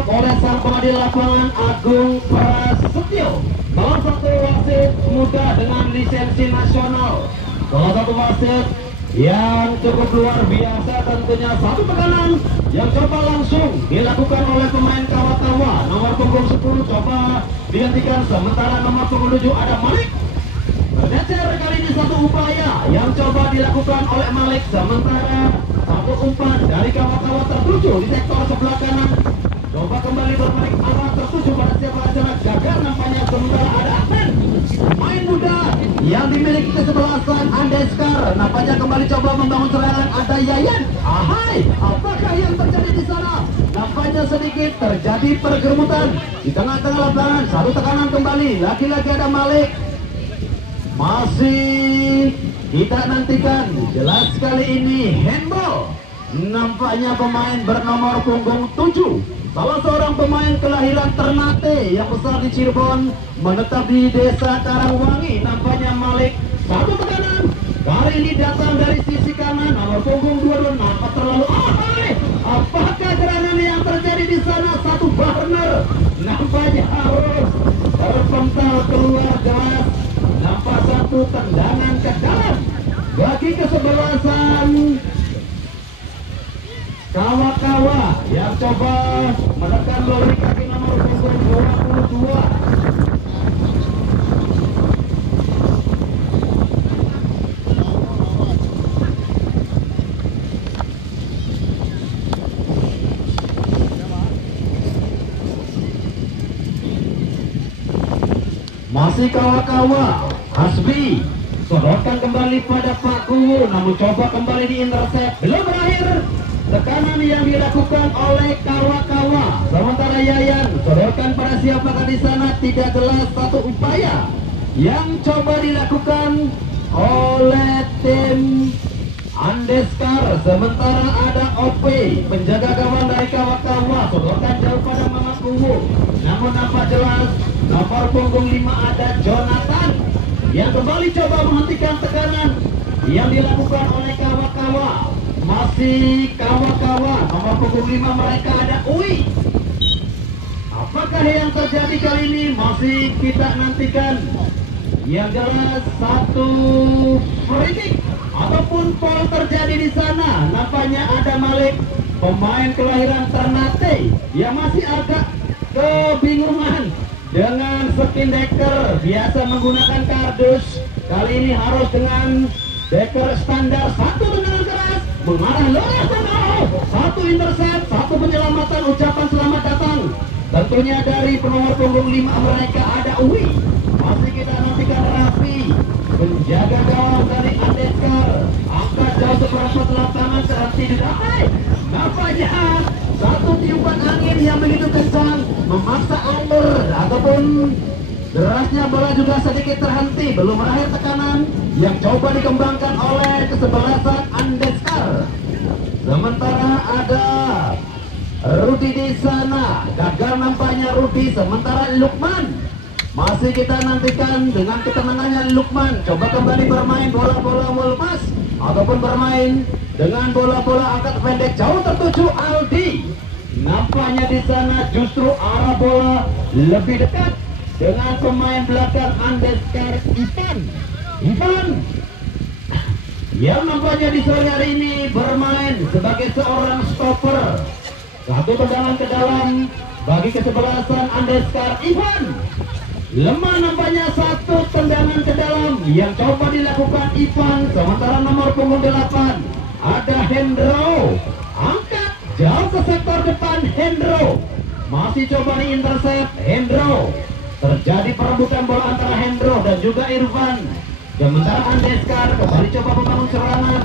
ditusuk oleh sang pengadil lapangan Agung Prasetyo. Salah satu wasit muda dengan lisensi nasional. Salah satu wasit yang cukup luar biasa tentunya. Satu tekanan yang coba langsung dilakukan oleh pemain Kawakawa. Nomor punggung 10 coba dihentikan, sementara nomor punggung 7 ada Malik. Bergeser kali ini satu upaya yang coba dilakukan oleh Malik, sementara satu umpan dari Kawakawa tertuju di sektor sebelah kanan. Coba kembali bermain arah tertuju pada siapa saja, gagal nampaknya, sementara ada Ahmed, main muda yang dimiliki kesebelasan Andeskar. Nampaknya kembali coba membangun serangan, ada Yayan. Ahai, apakah yang terjadi di sana? Nampaknya sedikit terjadi pergemutan di tengah-tengah lapangan. Satu tekanan kembali, lagi-lagi ada Malik. Masih kita nantikan, jelas kali ini handball. Nampaknya pemain bernomor punggung 7, salah seorang pemain kelahiran Ternate yang besar di Cirebon, menetap di desa Karangwangi. Nampaknya Malik, satu tekanan kali ini datang dari sisi kanan, nomor punggung 22, nampak terlalu ahai. Apakah gerangan yang terjadi di sana? Satu Barner nampaknya harus terpental keluar jelas. Nampak satu tendangan ke dalam bagi kesebelasan Kawakawa yang coba menekan melalui kaki nomor punggung 22. Masih Kawakawa, Hasbi sodorkan kembali pada Pak Kuwu, namun coba kembali di intercept. Belum berakhir tekanan yang dilakukan oleh Kawakawa, sementara Yayan sodorkan pada siapakah di sana, tidak jelas. Satu upaya yang coba dilakukan oleh tim Andeskar, sementara ada OP penjaga gawang dari Kawakawa, sodorkan jauh pada Mama Kuwu, namun nampak jelas nomor punggung 5 ada Jonathan yang kembali coba menghentikan tekanan yang dilakukan oleh Kawakawa. Masih Kawakawa, nomor punggung 5 mereka ada Uwi. Apakah yang terjadi kali ini? Masih kita nantikan. Yang jelas satu free kick ataupun foul terjadi di sana. Nampaknya ada Malik, pemain kelahiran Ternate, yang masih agak kebingungan dengan skin decker, biasa menggunakan kardus, kali ini harus dengan decker standar. Satu tendangan keras mengarah luar tengah, satu intercept, satu penyelamatan, ucapan selamat datang tentunya dari penomor punggung 5 mereka ada Uwi. Masih kita nantikan Raffi, penjaga gawang dari Andeskar, angkat jauh seperempat lapangan, terhenti di damai. Nampaknya satu tiupan angin yang begitu kencang memaksa alur ataupun derasnya bola juga sedikit terhenti. Belum berakhir tekanan yang coba dikembangkan oleh kesebelasan Andeskar. Sementara ada Rudi di sana, gagal nampaknya Rudi, sementara Lukman masih kita nantikan dengan ketenangannya. Lukman coba kembali bermain bola-bola lepas ataupun bermain dengan bola-bola angkat pendek jauh tertuju Aldi. Nampaknya di sana justru arah bola lebih dekat dengan pemain belakang Andeskar Ivan yang nampaknya di sore hari ini bermain sebagai seorang stopper. Satu tendangan ke dalam bagi kesebelasan Andeskar Ivan. Lemah nampaknya satu tendangan ke dalam yang coba dilakukan Ivan, sementara nomor punggung 8 ada Hendro, angkat jauh ke sektor depan. Hendro masih coba diintercept. Hendro, terjadi perebutan bola antara Hendro dan juga Irfan, sementara Andeskar kembali coba membangun serangan.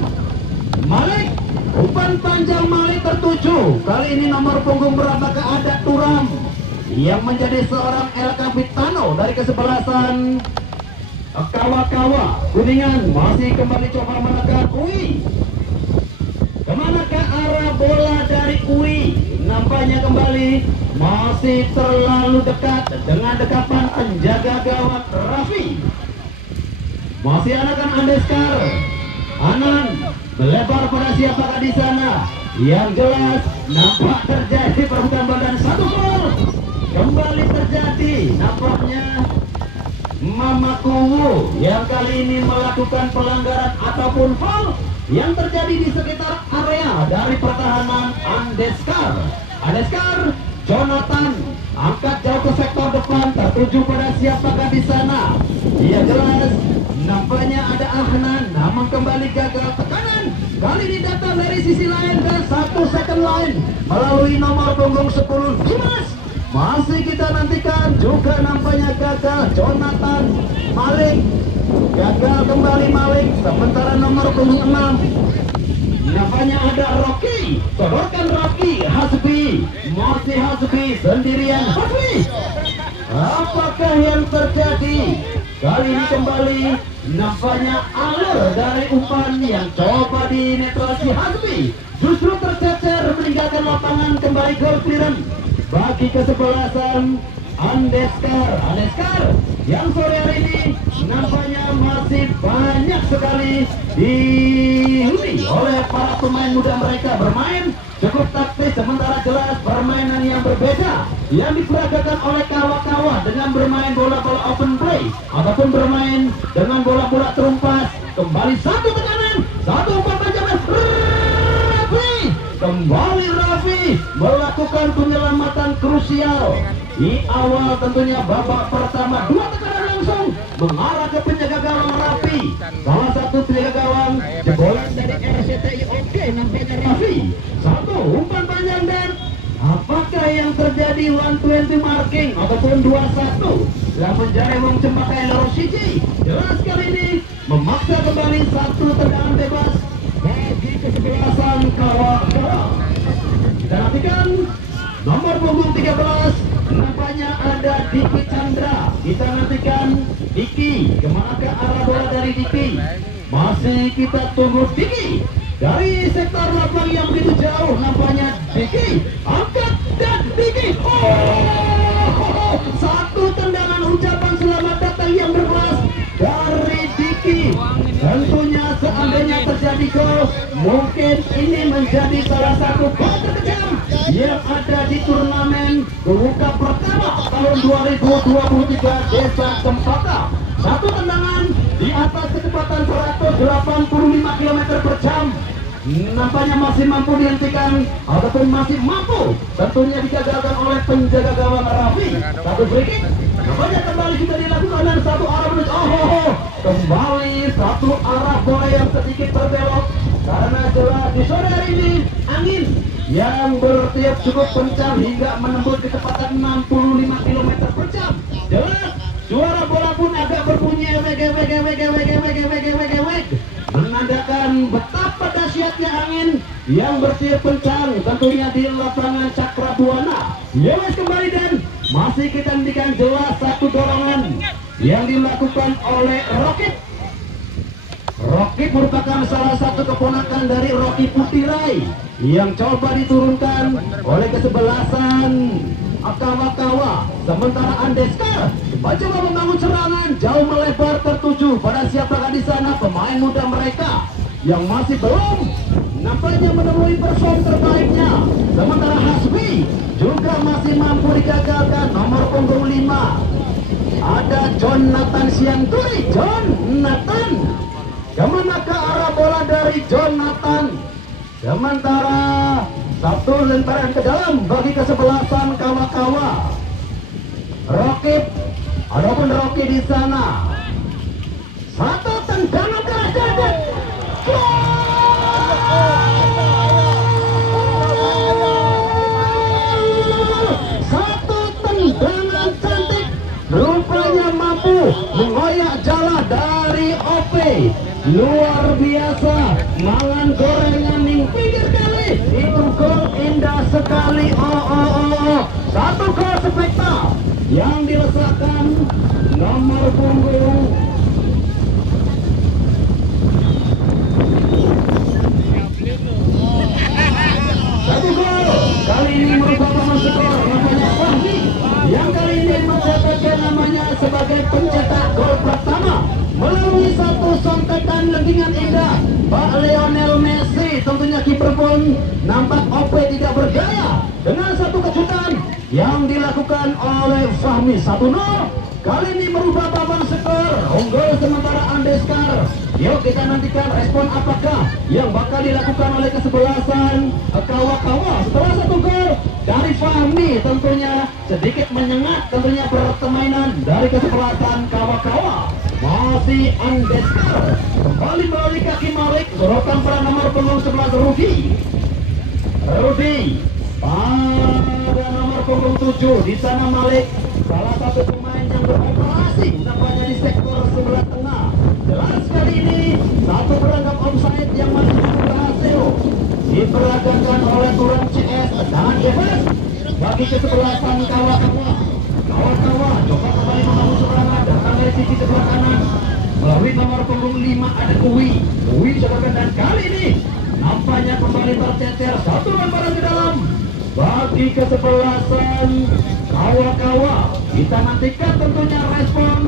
Malik, umpan panjang Malik tertuju, kali ini nomor punggung berapakah ada Turam yang menjadi seorang El Capitano dari kesebelasan Kawakawa. Kuningan masih kembali coba menekan Uwi. Kemanakah arah bola dari Uwi? Nampaknya kembali masih terlalu dekat dengan dekapan penjaga gawang Raffi. Masih anakan Andeskar, Anan melebar pada siapakah di sana. Yang jelas nampak terjadi perebutan badan, satu gol kembali terjadi. Nampaknya Mama Kuwu yang kali ini melakukan pelanggaran ataupun foul yang terjadi di sekitar area dari pertahanan Andeskar. Jonathan angkat jauh ke sektor depan, tertuju pada siapakah di sana. Ia jelas nampaknya ada Ahnan, namun kembali gagal tekanan. Kali ini datang dari sisi lain dan satu second line melalui nomor punggung 10 Dimas. Masih kita nantikan, juga nampaknya gagal Jonathan Malik. Gagal kembali Malik, sementara nomor punggung 6 nampaknya ada Rocky. Sodorkan Rocky, Hasbi. Masih Hasbi sendirian. Hasbi, apakah yang terjadi? Kali ini kembali nampaknya alur dari umpan yang coba dinetralisasi Hasbi justru tercecer meninggalkan lapangan. Kembali gol clearance bagi kesebelasan Andeskar yang sore hari ini nampaknya masih banyak sekali dihuni oleh para pemain muda. Mereka bermain cukup taktis, sementara jelas permainan yang berbeda yang diperagakan oleh kawa-kawa dengan bermain bola-bola open play ataupun bermain dengan bola-bola terumpas. Kembali satu tekanan, satu umpan panjang, kembali Raffi melakukan penyelamatan krusial di awal tentunya babak pertama. Dua tekanan langsung mengarah ke penjaga gawang Raffi, salah satu penjaga gawang jebolan dari RCTI. Oke, nampaknya Raffi satu umpan panjang dan apakah yang terjadi 120 marking ataupun 21 yang menjadi wong cemakai Lorosiji. Jelas kali ini memaksa kembali satu tendangan bebas bagi kesebelasan kawa-kawa. Kita nantikan nomor punggung 13 nampaknya ada Diki Chandra. Kita nantikan Diki, kemanakah arah bola dari Diki? Masih kita tunggu Diki dari sektor lapang yang begitu jauh. Nampaknya Diki angkat dan Diki, satu tendangan ucapan selamat datang yang berkelas dari Diki. Tentunya seandainya terjadi gol, mungkin ini menjadi salah satu gol terkejam yang ada di turnamen Buka pertama tahun 2023 Desa Cempaka. Satu tendangan di atas kecepatan 185 km per jam nampaknya masih mampu dihentikan ataupun masih mampu tentunya digagalkan oleh penjaga gawang Raffi. Satu free kick nampaknya kembali juga dilakukan dan satu arah menuju kembali satu arah bola yang sedikit berbelok karena jelas di sore hari ini angin yang bertiup cukup kencang hingga menembus kecepatan 65 km per jam. Jelas suara bola pun agak berbunyi menandakan betapa dahsyatnya angin yang bertiup kencang tentunya di lapangan Cakrabuana. Lewis kembali dan masih kita hentikan jelas satu dorongan yang dilakukan oleh Rocket. Rocky merupakan salah satu keponakan dari Rocky Putirai yang coba diturunkan oleh kesebelasan Akawa-kawa. Sementara Andeskar coba membangun serangan jauh melebar tertuju pada siapakah di sana pemain muda mereka yang masih belum nampaknya menemui perform terbaiknya. Sementara Hasbi juga masih mampu digagalkan. Nomor punggung 5 ada Jonathan Sianturi. Jonathan, kemana ke arah bola dari Jonathan? Sementara satu lemparan ke dalam bagi kesebelasan kawa-kawa. Rocky, adapun Rocky di sana. Satu tendangan keras dan satu tendangan cantik rupanya mampu mengoyak jala dari OP. Luar biasa, mangan gorengan ning pinggir kali. Itu gol indah sekali. Satu gol spektak yang diletakkan nomor punggung satu gol. Kali ini merupakan pemain skor namanya Fahmi yang kali ini mencatatkan namanya sebagai pencetak gol pertama melalui satu sontekan lentingan indah Pak Lionel Messi. kiper pun nampak OP tidak bergaya dengan satu kejutan yang dilakukan oleh Fahmi. 1-0 kali ini merubah papan skor, unggul sementara Andeskar. Yuk kita nantikan respon apakah yang bakal dilakukan oleh kesebelasan Kawa-Kawa setelah satu gol dari Fahmi. Tentunya sedikit menyengat tentunya permainan dari kesebelasan Kawa-Kawa. Masih Andeskar kembali melalui kaki Malik, sorotan pada nomor punggung 11 Rudi pada nomor punggung 7. Di sana Malik, salah satu pemain yang beroperasi nampaknya di sektor sebelah tengah. Jelas kali ini satu perangkap offside yang masih cukup berhasil diperagakan oleh Turan CS dan bebas bagi kesebelasan Kawa-Kawa. Kawa-Kawa coba kembali membangun serangan, datang dari sisi sebelah kanan melalui nomor punggung 5 ada Uwi coba, dan kali ini nampaknya kembali tercecer satu lemparan ke dalam bagi kesebelasan Kawa-Kawa. Kita nantikan tentunya respon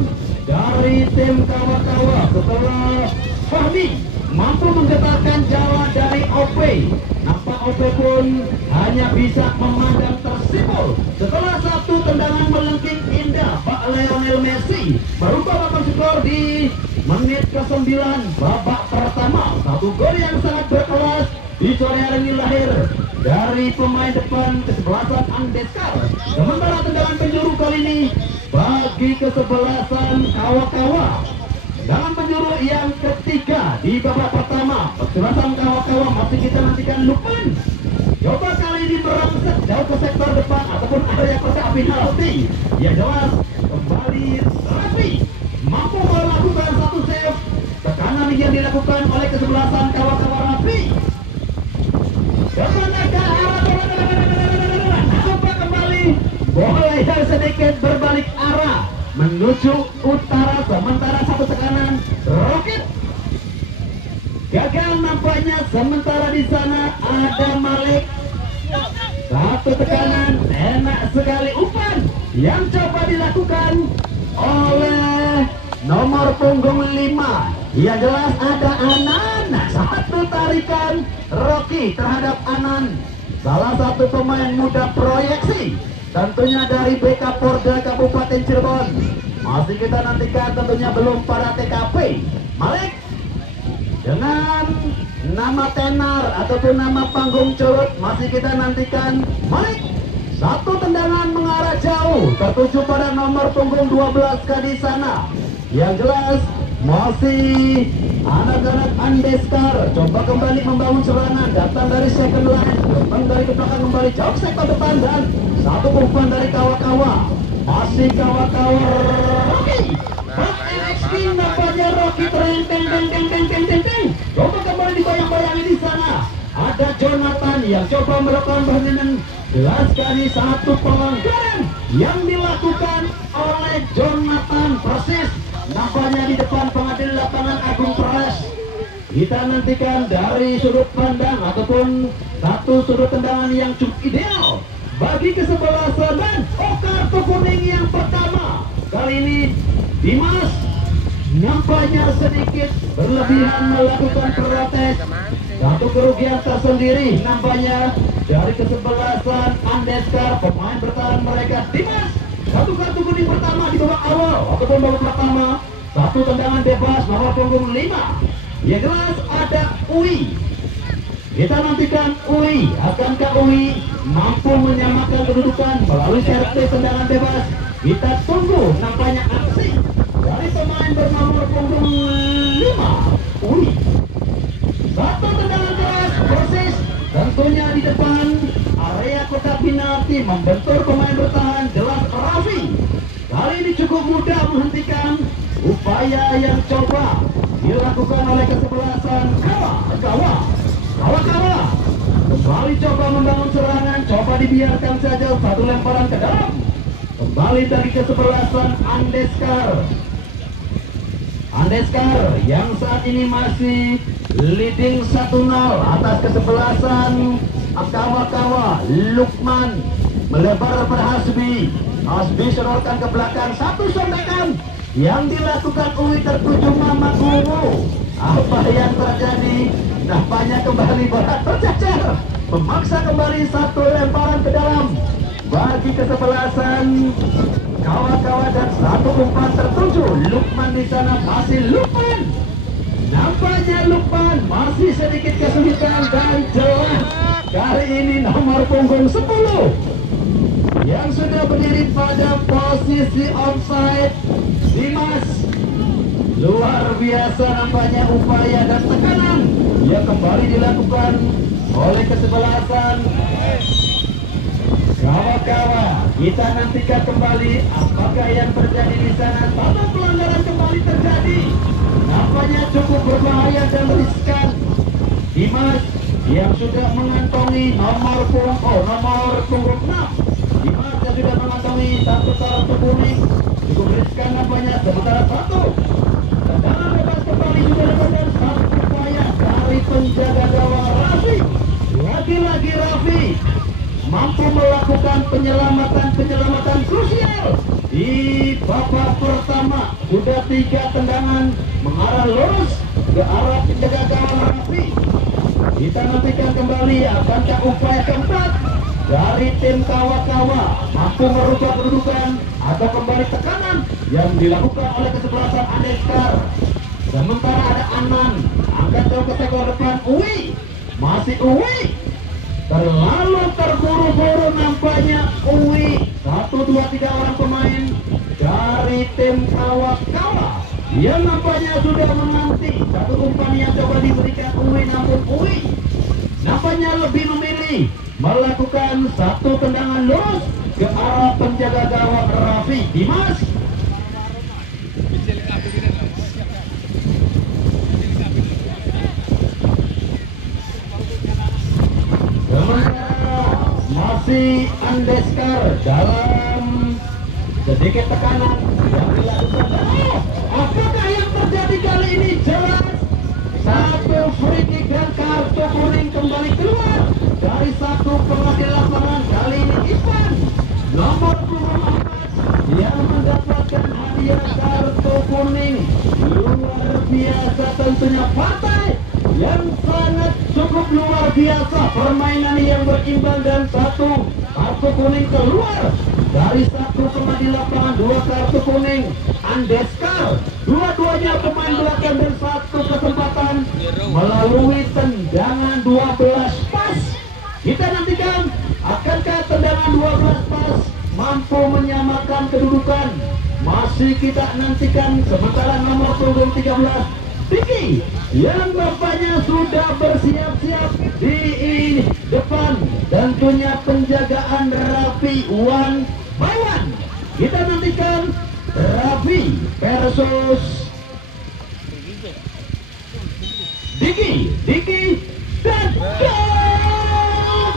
dari tim Kawa-Kawa setelah Fahmi mampu menggetarkan jalan dari OP. Nampak OP pun hanya bisa memandang tersibul setelah satu tendangan melengking indah Pak Lionel Messi merubah papan skor di menit ke-9 babak pertama. Satu gol yang sangat berkelas di sore hari ini lahir dari pemain depan kesebelasan Andeskar. Sementara tendangan penjuru kali ini bagi kesebelasan Kawa-Kawa. Dalam penjuru yang ketiga di babak pertama, kesebelasan Kawa-Kawa masih kita nantikan Lukman. Coba kali ini merangsek jauh ke sektor depan ataupun area kotak penalti. Ya jelas kembali rapi mampu melakukan satu save. Tekanan yang dilakukan oleh kesebelasan Kawa-Kawa rapi. Kemana ke arah nampak kembali bola yang sedikit berbalik arah menuju utara, sementara satu tekanan Roket gagal nampaknya. Sementara di sana ada Malik, satu tekanan enak sekali umpan yang coba dilakukan oleh nomor punggung 5. Ya jelas ada Anan, satu tarikan Rocky terhadap Anan, salah satu pemain muda proyeksi tentunya dari BK Porda Kabupaten Cirebon. Masih kita nantikan tentunya belum pada TKP. Malik dengan nama tenar ataupun nama panggung curut masih kita nantikan. Malik satu tendangan mengarah jauh tertuju pada nomor punggung 12 ke di sana. Yang jelas masih anak-anak Andeskar coba kembali membangun serangan, datang dari second line, datang dari ke belakang kembali jauh sektor depan, dan satu umpan dari Kawa-Kawa. Masih Kawa-Kawa Rocky NXT nampaknya Rocky teng. Coba kembali dibayang-bayangi di sana. Ada Jonathan yang coba melakukan permainan. Jelas kali satu pelanggaran yang dilakukan oleh Jonathan persis nampaknya di depan pengadil lapangan Agung Pres. Kita nantikan dari sudut pandang ataupun satu sudut tendangan yang cukup ideal bagi kesebelasan, dan kartu kuning yang pertama kali ini Dimas nampaknya sedikit berlebihan melakukan protes. Satu kerugian tersendiri nampaknya dari kesebelasan Andeskar, pemain bertahan mereka Dimas. Satu kartu kuning pertama di babak awal ataupun babak pertama, satu tendangan bebas nomor punggung 5. Ya jelas ada Uwi. Kita nantikan Uwi, akankah Uwi mampu menyamakan kedudukan melalui servis tendangan bebas. Kita tunggu nampaknya aksi dari pemain bernomor punggung 5 Uwi. Satu tendangan keras persis tentunya di depan area kotak penalti membentur pemain bertahan. Jelas Raffi kali ini cukup mudah menghentikan upaya yang coba dilakukan oleh kesebelasan Kawa-Kawa. Kembali coba membangun serangan, coba dibiarkan saja satu lemparan ke dalam. Kembali dari kesebelasan Andeskar yang saat ini masih leading 1-0 atas kesebelasan Kawa-Kawa. Lukman melebar pada Hasbi sedorkan ke belakang, satu sondakan yang dilakukan Uwi tertuju Mama Guru. Apa yang terjadi? Nampaknya kembali berat tercecer, memaksa kembali satu lemparan ke dalam bagi kesebelasan kawan-kawan dan satu umpan tertuju. Lukman di sana masih Lukman. Nampaknya Lukman masih sedikit kesulitan dan jelas kali ini nomor punggung 10 yang sudah berdiri pada posisi offside. Dimas, luar biasa nampaknya upaya dan tekanan yang kembali dilakukan oleh kesebelasan kawan-kawan. Kita nantikan kembali apakah yang terjadi di sana. Satu pelanggaran kembali terjadi, nampaknya cukup berbahaya dan riskan. Dimas yang sudah mengantongi nomor punggung 6. Dimas yang sudah mengantongi satu kartu kuning, cukup riskan nampaknya. Sementara satu tendangan bebas kembali juga dengan satu upaya dari penjaga gawang Raffi. Lagi-lagi Raffi mampu melakukan penyelamatan krusial di babak pertama. Sudah 3 tendangan mengarah lurus ke arah penjaga gawang Raffi. Kita nantikan kembali apakah upaya keempat dari tim kawa-kawa mampu merubah kedudukan atau kembali tekanan yang dilakukan oleh kesebelasan Andeskar. Sementara ada Anan angkat jauh ke sektor depan. Uwi, masih Uwi, terlalu terburu-buru nampaknya Uwi. 1, 2, 3 orang pemain dari tim kawa-kawa yang nampaknya sudah menanti satu umpan yang coba diberikan Uwi, namun Uwi nampaknya lebih memilih melakukan satu tendangan lurus ke arah penjaga gawang Raffi. Dimas, sementara masih Andeskar dalam sedikit tekanan yang dilakukan. Apakah yang terjadi kali ini? Jelas satu free kick dan kartu kuning kembali keluar dari satu pemain lapangan. Kali ini Ivan nomor 24 yang mendapatkan hadiah kartu kuning. Luar biasa tentunya, partai yang sangat cukup luar biasa, permainan yang berimbang dan satu kartu kuning keluar dari satu pemain di lapangan. 2 kartu kuning Andeskar, dua-duanya pemain belakang dan satu kesempatan melalui tendangan 12 pas. Kita nantikan akankah tendangan 12 pas mampu menyamakan kedudukan. Masih kita nantikan. Sementara nomor punggung 13 Diki yang bapaknya sudah bersiap-siap di depan, tentunya penjagaan Raffi one by one. Kita nantikan Raffi versus Diki dan gol.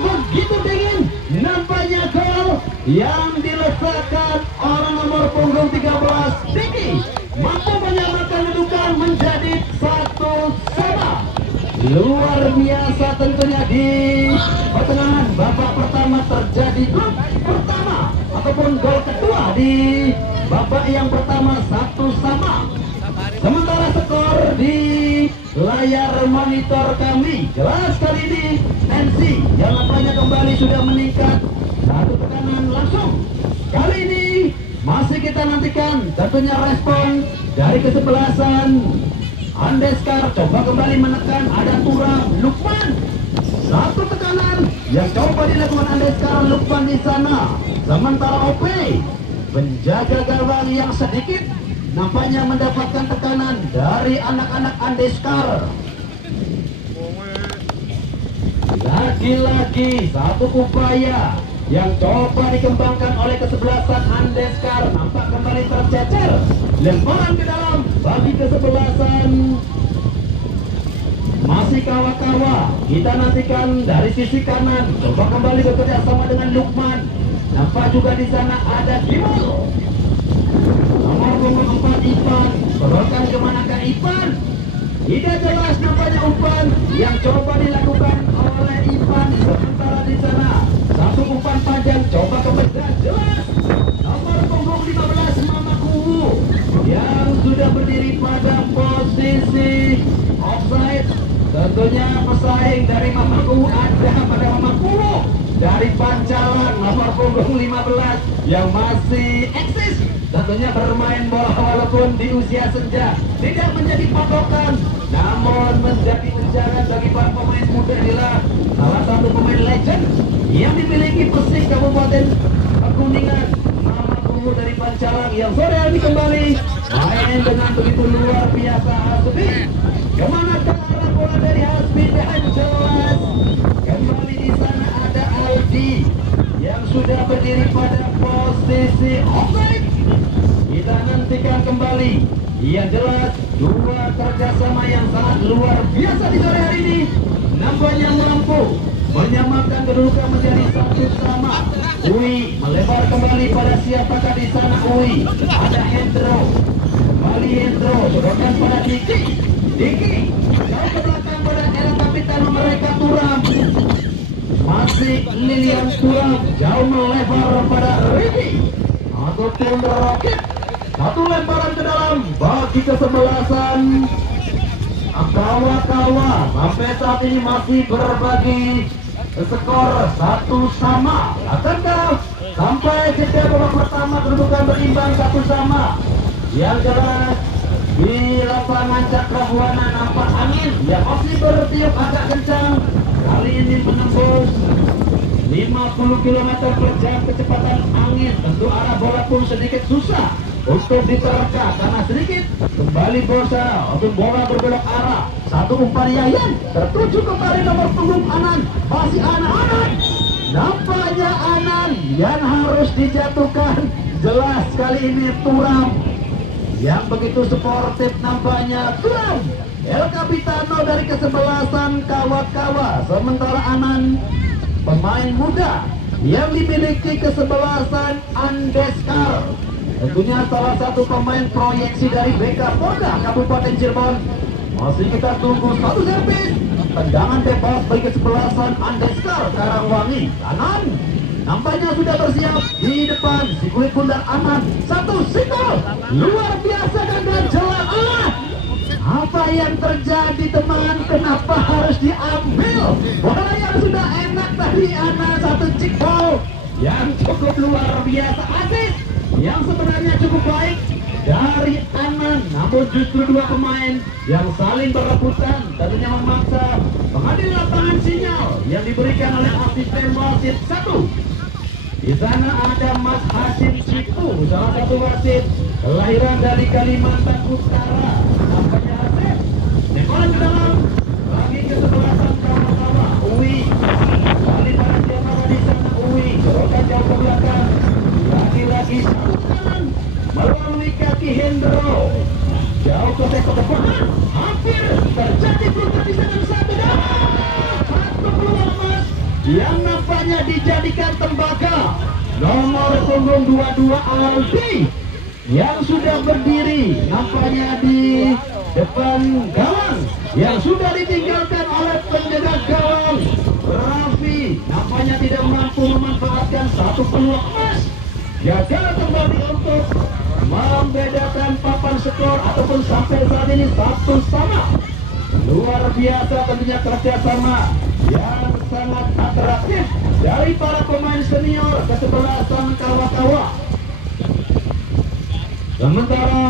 Begitu dingin nampaknya gol yang diletakkan orang nomor punggung 13 Diki, mampu menyamakan kedudukan menjadi 1-1. Luar biasa tentunya di pertengahan babak pertama terjadi gol pertama ataupun gol kedua di babak yang pertama 1-1. Sementara skor di layar monitor kami jelas kali ini Nancy yang nampaknya kembali sudah meningkat satu tekanan langsung. Kali ini masih kita nantikan tentunya respon dari kesebelasan Andeskar. Coba kembali menekan, ada Turam, Lukman, satu tekanan yang coba dilakukan Andeskar. Lukman di sana. Sementara OP penjaga gawang yang sedikit nampaknya mendapatkan tekanan dari anak-anak Andeskar. Lagi-lagi satu upaya yang coba dikembangkan oleh kesebelasan Andeskar nampak kembali tercecer. Lemparan ke dalam bagi kesebelasan masih kawa-kawa. Kita nantikan dari sisi kanan. Coba kembali bekerja sama dengan Lukman. Nampak juga di sana ada Kimul. Nomor punggung 4 Ipan. Serahkan kemanakah Ipan? Tidak jelas nampaknya umpan yang coba dilakukan oleh Ipan. Sementara di sana satu umpan panjang coba kebetulan jelas. Nomor punggung 15 Mama Kuwu yang sudah berdiri pada posisi Tentunya pesaing dari Mamaku ada pada Mamaku dari Pancalan nomor punggung 15 yang masih eksis. Tentunya bermain bola walaupun di usia senja tidak menjadi patokan, namun menjadi ujian bagi para pemain muda. Inilah salah satu pemain legend yang dimiliki Persik Kabupaten Kuningan, Mamaku dari Pancalang yang sore ini kembali main dengan begitu luar biasa. Hasbi, kemana ke arah bola dari Hasbi dan jelas kembali di sana ada Aldi yang sudah berdiri pada posisi offside. Kita nantikan kembali. Yang jelas dua kerjasama yang sangat luar biasa di sore hari ini. Nampaknya mampu menyamakan kedudukan menjadi satu sama. Uwi melebar kembali pada siapakah di sana. Uwi ada Hendro, kembali Hendro sedangkan pada Diki. Diki jauh ke belakang pada era kapitan mereka Turam. Masih Lilian Turam jauh melebar pada Ricky ataupun Rocket. Satu lemparan ke dalam bagi kesebelasan Kawa-Kawa. Sampai saat ini masih berbagi skor satu sama. Akankah sampai jeda babak pertama kedudukan berimbang satu sama? Yang jelas di lapangan Cakrabuana nampak angin yang masih bertiup agak kencang. Kali ini menembus 50 km per jam kecepatan angin. Tentu arah bola pun sedikit susah untuk diterka karena sedikit kembali bosa untuk bola berbelok arah. Satu umpan Yayan tertuju kembali nomor punggung Anan. Masih Anan. Nampaknya Anan yang harus dijatuhkan. Jelas kali ini Turam yang begitu sportif nampaknya. Turam El Capitano dari kesebelasan Kawa-Kawa. Sementara Anan pemain muda yang dimiliki kesebelasan Andeskar. Tentunya salah satu pemain proyeksi dari BK Polda Kabupaten Cirebon. Masih kita tunggu satu servis. Tendangan bebas bagi kesebelasan Andeskar Karangwangi. Anan nampaknya sudah bersiap di depan. Si kulit bundar Anan. Satu sikol. Luar biasa dan jelas. Apa yang terjadi teman? Kenapa harus diambil? Bola yang sudah enak tadi Anan. Satu cikbol yang cukup luar biasa. Asis yang sebenarnya cukup baik dari Anan, namun justru dua pemain yang saling berebutan tentunya memaksa mengambil lapangan sinyal yang diberikan oleh asisten wasit satu. Di sana ada Mas Hasim Cipu, salah satu wasit kelahiran dari Kalimantan Utara. Nampaknya Hasim lemparan ke dalam bagi kesebelasan Kawa-Kawa. Uwi kali pada siapa di sana. Uwi gerakan jauh ke belakang. Lagi-lagi satu tangan melalui kaki Hendro jauh ke sektor depan. Hampir terjadi peluang di sana. Satu peluang emas yang nampaknya dijadikan tembaga. Nomor punggung 22 Aldi yang sudah berdiri nampaknya di depan gawang yang sudah ditinggalkan oleh penjaga gawang Raffi. Nampaknya tidak mampu memanfaatkan satu peluang emas. Gagal kembali untuk membedakan papan skor ataupun sampai saat ini satu sama. Luar biasa tentunya kerjasama yang sangat atraktif dari para pemain senior kesebelasan Kawa-Kawa. Sementara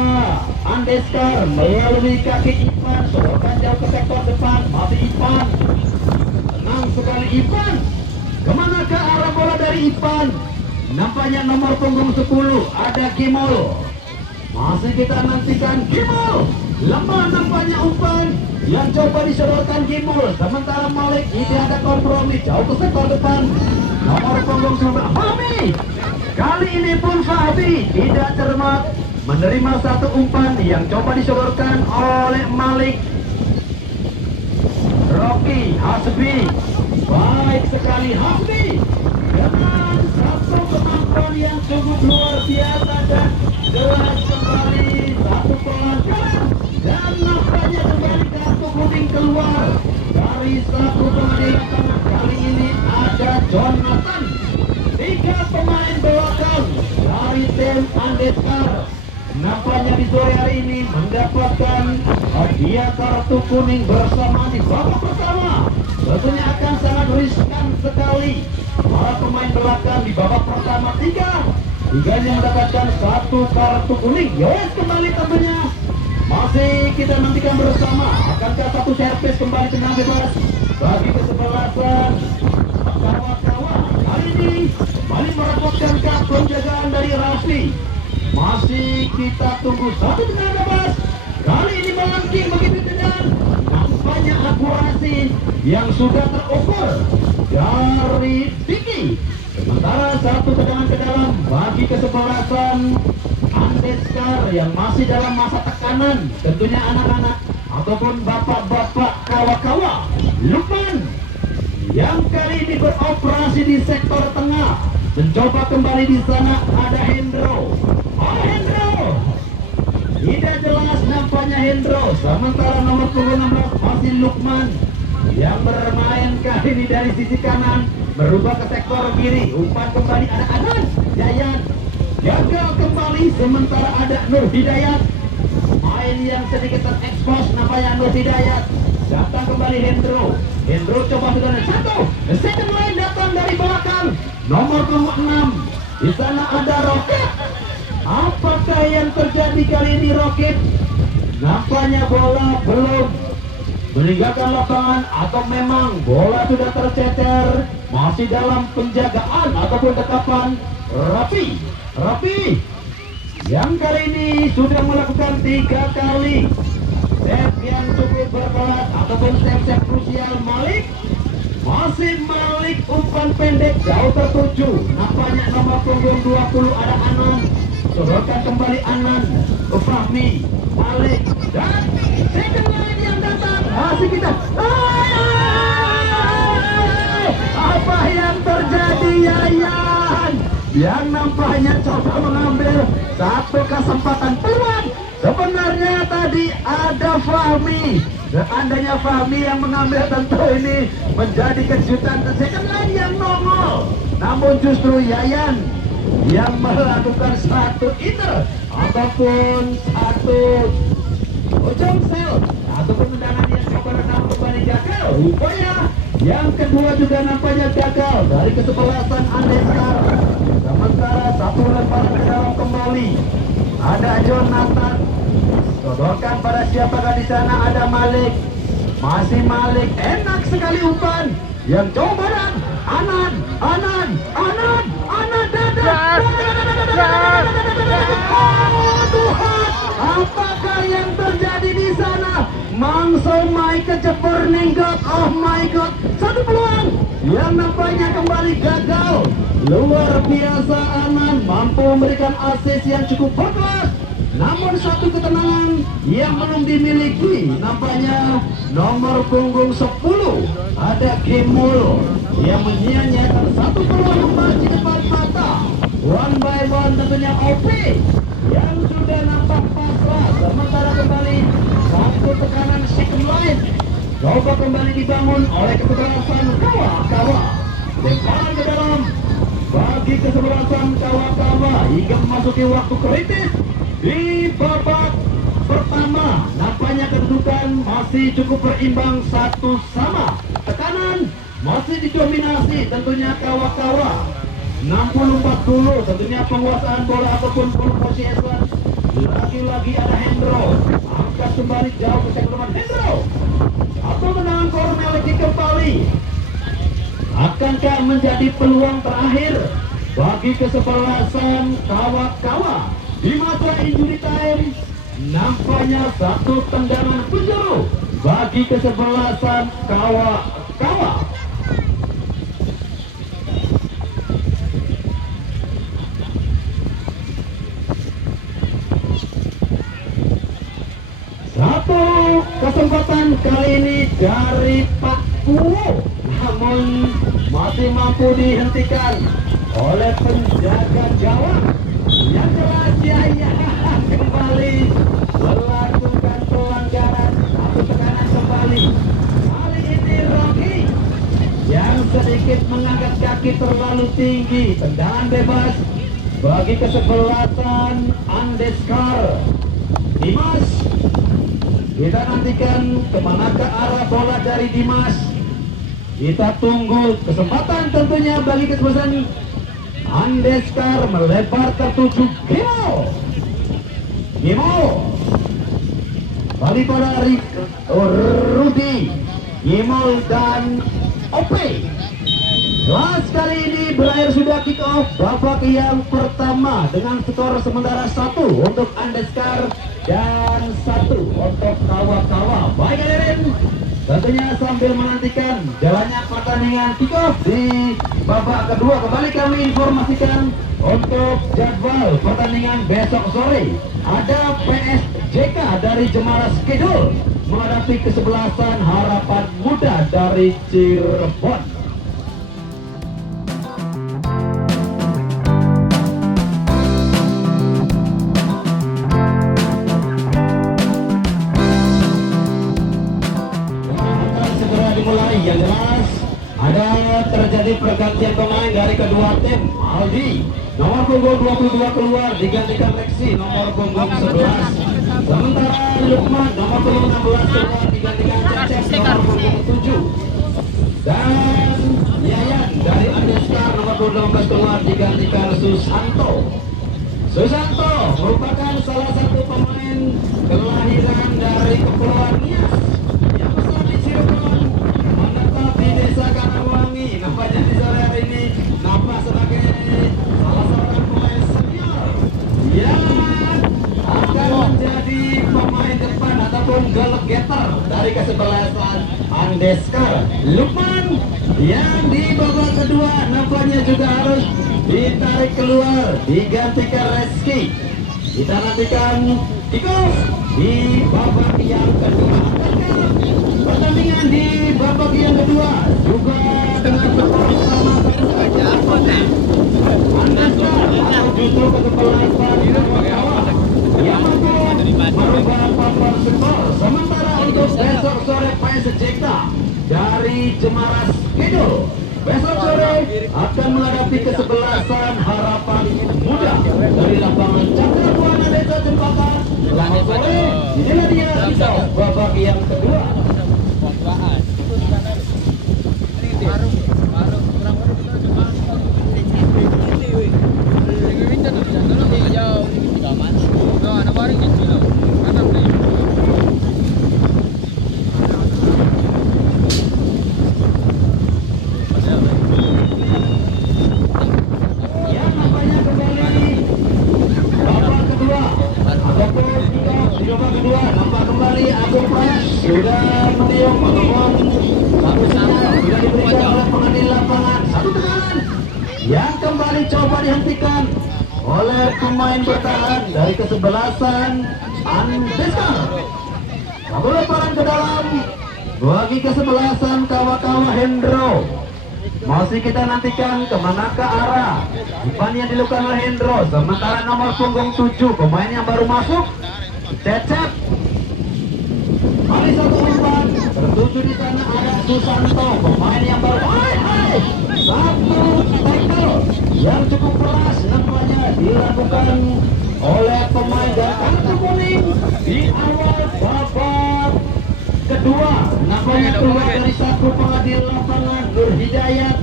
Andeskar melalui kaki Ipan sodorkan jauh ke sektor depan. Masih Ipan, tenang sekali Ipan. Kemana ke arah bola dari Ipan? Nampaknya nomor punggung 10 ada Kimol. Masih kita nantikan Kimol. Lemah nampaknya umpan yang coba disodorkan Kimol. Sementara Malik tidak ada kompromi jauh ke sektor depan. Nomor punggung 9 Fahmi. Kali ini pun Fahmi tidak cermat menerima satu umpan yang coba disodorkan oleh Malik. Rocky Hasbi. Baik sekali Hasbi dengan satu kemampuan yang cukup luar biasa dan jelas kembali satu pelanggaran dan nampaknya kembali kartu kuning keluar dari satu pemain. Kali ini ada Jonathan. 3 pemain belakang dari tim Andeskar nampaknya di sore hari ini mendapatkan hadiah kartu kuning bersama di babak pertama. Tentunya akan sangat riskan sekali. Para pemain belakang di babak pertama tiganya mendapatkan satu kartu kuning. Yes, kembali tentunya masih kita nantikan bersama. Akankah satu servis kembali tenang bebas bagi kesebelasan kawan-kawan? Kali ini kembali merepotkan penjagaan dari Raffi. Masih kita tunggu satu tenang bebas. Kali ini melengking begitu tenang. Nampaknya akurasi yang sudah terukur dari Diki. Sementara satu tendangan ke dalam bagi kesebelasan Andeskar yang masih dalam masa tekanan. Tentunya anak-anak ataupun bapak-bapak kawa-kawa. Lukman yang kali ini beroperasi di sektor tengah. Mencoba kembali di sana ada Hendro. Hendro tidak jelas nampaknya Hendro. Sementara nomor punggung 16 masih Lukman yang bermain kali ini dari sisi kanan berubah ke sektor kiri. Umpan kembali ada Anan Jayat gagal kembali. Sementara ada Nur Hidayat, main yang sedikit terekspos nampaknya Nur Hidayat. Datang kembali Hendro coba sudah satu. Second line datang dari belakang nomor punggung 6. Di sana ada Roket. Apakah yang terjadi kali ini Roket? Nampaknya bola belum meninggalkan lapangan atau memang bola sudah tercecer. Masih dalam penjagaan ataupun dekapan Raffi yang kali ini sudah melakukan 3 kali step yang cukup berkelas ataupun step krusial. Masih Malik umpan pendek jauh tertuju. Nampaknya nomor punggung 20 ada Anan. Sodorkan kembali Anan ke Fahmi, Malik dan second line yang datang. Masih kita apa yang terjadi Yayan yang nampaknya coba mengambil satu kesempatan peluang. Sebenarnya tadi ada Fahmi. Seandainya Fahmi yang mengambil tentu ini menjadi kejutan. Second line yang nongol, namun justru Yayan yang melakukan satu inner ataupun satu ujung sel ataupun tendangan yang coba renang kembali gagal. Rupanya yang kedua juga nampaknya gagal dari kesebelasan Andeskar. Sementara satu lempar ke dalam kembali ada Jonathan. Sodorkan pada siapakah di sana ada Malik. Masih Malik, enak sekali umpan yang coba dan Anan dadah. Oh Tuhan, apakah yang terjadi di sana? Mangso Mai kejebur nenggot. Oh my god, satu peluang yang nampaknya kembali gagal. Luar biasa, Anan mampu memberikan assist yang cukup berkelas. Namun satu ketenangan yang belum dimiliki nampaknya nomor punggung 10 ada Kemul yang menyia-nyiakan satu peluang emas di depan mata. One by one tentunya OP yang sudah nampak pasrah. Sementara kembali satu tekanan second line coba kembali dibangun oleh kesebelasan kawa-kawa. Lemparan ke dalam bagi kesebelasan kawa-kawa hingga memasuki waktu kritis. Di babak pertama nampaknya kedudukan masih cukup berimbang 1-1. Tekanan masih didominasi tentunya kawa-kawa 60-40 tentunya penguasaan bola ataupun possession. Lagi-lagi ada Hendro angkat kembali jauh ke sektor Hendro atau menang corner lagi kembali. Akankah menjadi peluang terakhir bagi kesebelasan kawa-kawa? Di masa injury time nampaknya satu tendangan penjuru bagi kesebelasan kawa-kawa. Satu kesempatan kali ini dari Pak Kuwo, namun masih mampu dihentikan oleh penjaga gawang. Yang jelas Yaya kembali melakukan pelanggaran atau tekanan kembali. Kali ini Rocky yang sedikit mengangkat kaki terlalu tinggi. Tendangan bebas bagi kesebelasan Andeskar Dimas. Kita nantikan kemana ke arah bola dari Dimas. Kita tunggu kesempatan tentunya bagi kesebelasan Andeskar melebar ke 7. Gimo balik pada Rudi Gimo dan Ope. Kelas kali ini berakhir sudah kick off babak yang pertama dengan skor sementara 1 untuk Andeskar dan 1 untuk Kawa-Kawa. Baik hadirin, tentunya sambil menantikan jalannya pertandingan kick off di babak kedua, kembali kami informasikan untuk jadwal pertandingan besok sore. Ada PSJK dari Jemara Skedul menghadapi kesebelasan Harapan Muda dari Cirebon. Yang jelas ada terjadi pergantian pemain dari kedua tim. Aldi nomor punggung 22 keluar digantikan Lexi nomor punggung 11, sementara Lukman nomor punggung 16 keluar digantikan Cecep nomor punggung 7, dan Yayan dari Andeskar nomor punggung 12 keluar digantikan Susanto. Susanto merupakan salah satu pemain kelahiran dari Kepulauan Nias yang besar di Cirebon, di Desa Karangwangi. Nampaknya di sore hari ini nampak sebagai salah seorang pemain senior yang akan menjadi pemain depan ataupun goal getter dari kesebelasan Andeskar. Lukman yang di babak kedua nampaknya juga harus ditarik keluar digantikan Reski. Kita nantikan kick-off di babak yang kedua. Pertandingan di babak yang kedua juga dengan skor sama Andeskar atau justru kesebelasan Kawa yang mampu merubah papan skor. Sementara untuk besok sore PSJK dari Jemara Kidul besok sore akan menghadapi kesebelasan Harapan Muda dari lapangan Cakra Buana Desa Cempaka. Selamat sore, inilah dia kita babak yang kedua. Sudah meniup pengeluaran sudah diberikan oleh pengadil lapangan. Satu tekanan yang kembali coba dihentikan oleh pemain bertahan dari kesebelasan Andeskar. Kabel lemparan ke dalam bagi kesebelasan Kawa-Kawa Hendro. Masih kita nantikan kemana ke arah umpan yang dilakukan oleh Hendro. Sementara nomor punggung 7 pemain yang baru masuk Cecep. Mari satu umpan tertuju di sana ada Susanto pemain yang baru. Satu tackle yang cukup keras nampaknya dilakukan oleh pemain dan kartu kuning di awal babak kedua. Nampaknya keluar dari satu pengadil lapangan Nur Hidayat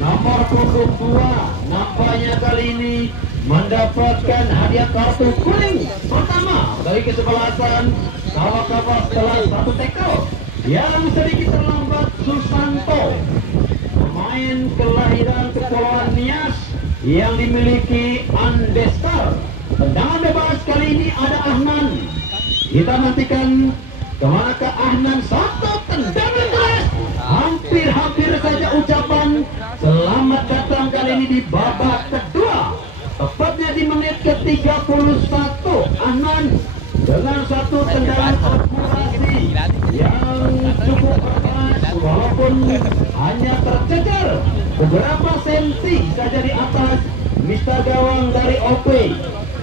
nomor punggung 2. Nampaknya kali ini mendapatkan hadiah kartu kuning pertama dari kesebelasan Kawa-Kawa setelah satu tackle yang sedikit terlambat. Susanto pemain kelahiran Kepulauan Nias yang dimiliki Andeskar. Tendangan bebas kali ini ada Ahnan. Kita nantikan kemana ke Ahnan. Satu tendangan keras, hampir saja ucapan selamat datang kali ini di babak kedua. Tepatnya di menit ke-31 Ahnan dengan satu tendangan akurasi yang cukup keras walaupun hanya tercecer beberapa senti saja di atas Mister Gawang dari OP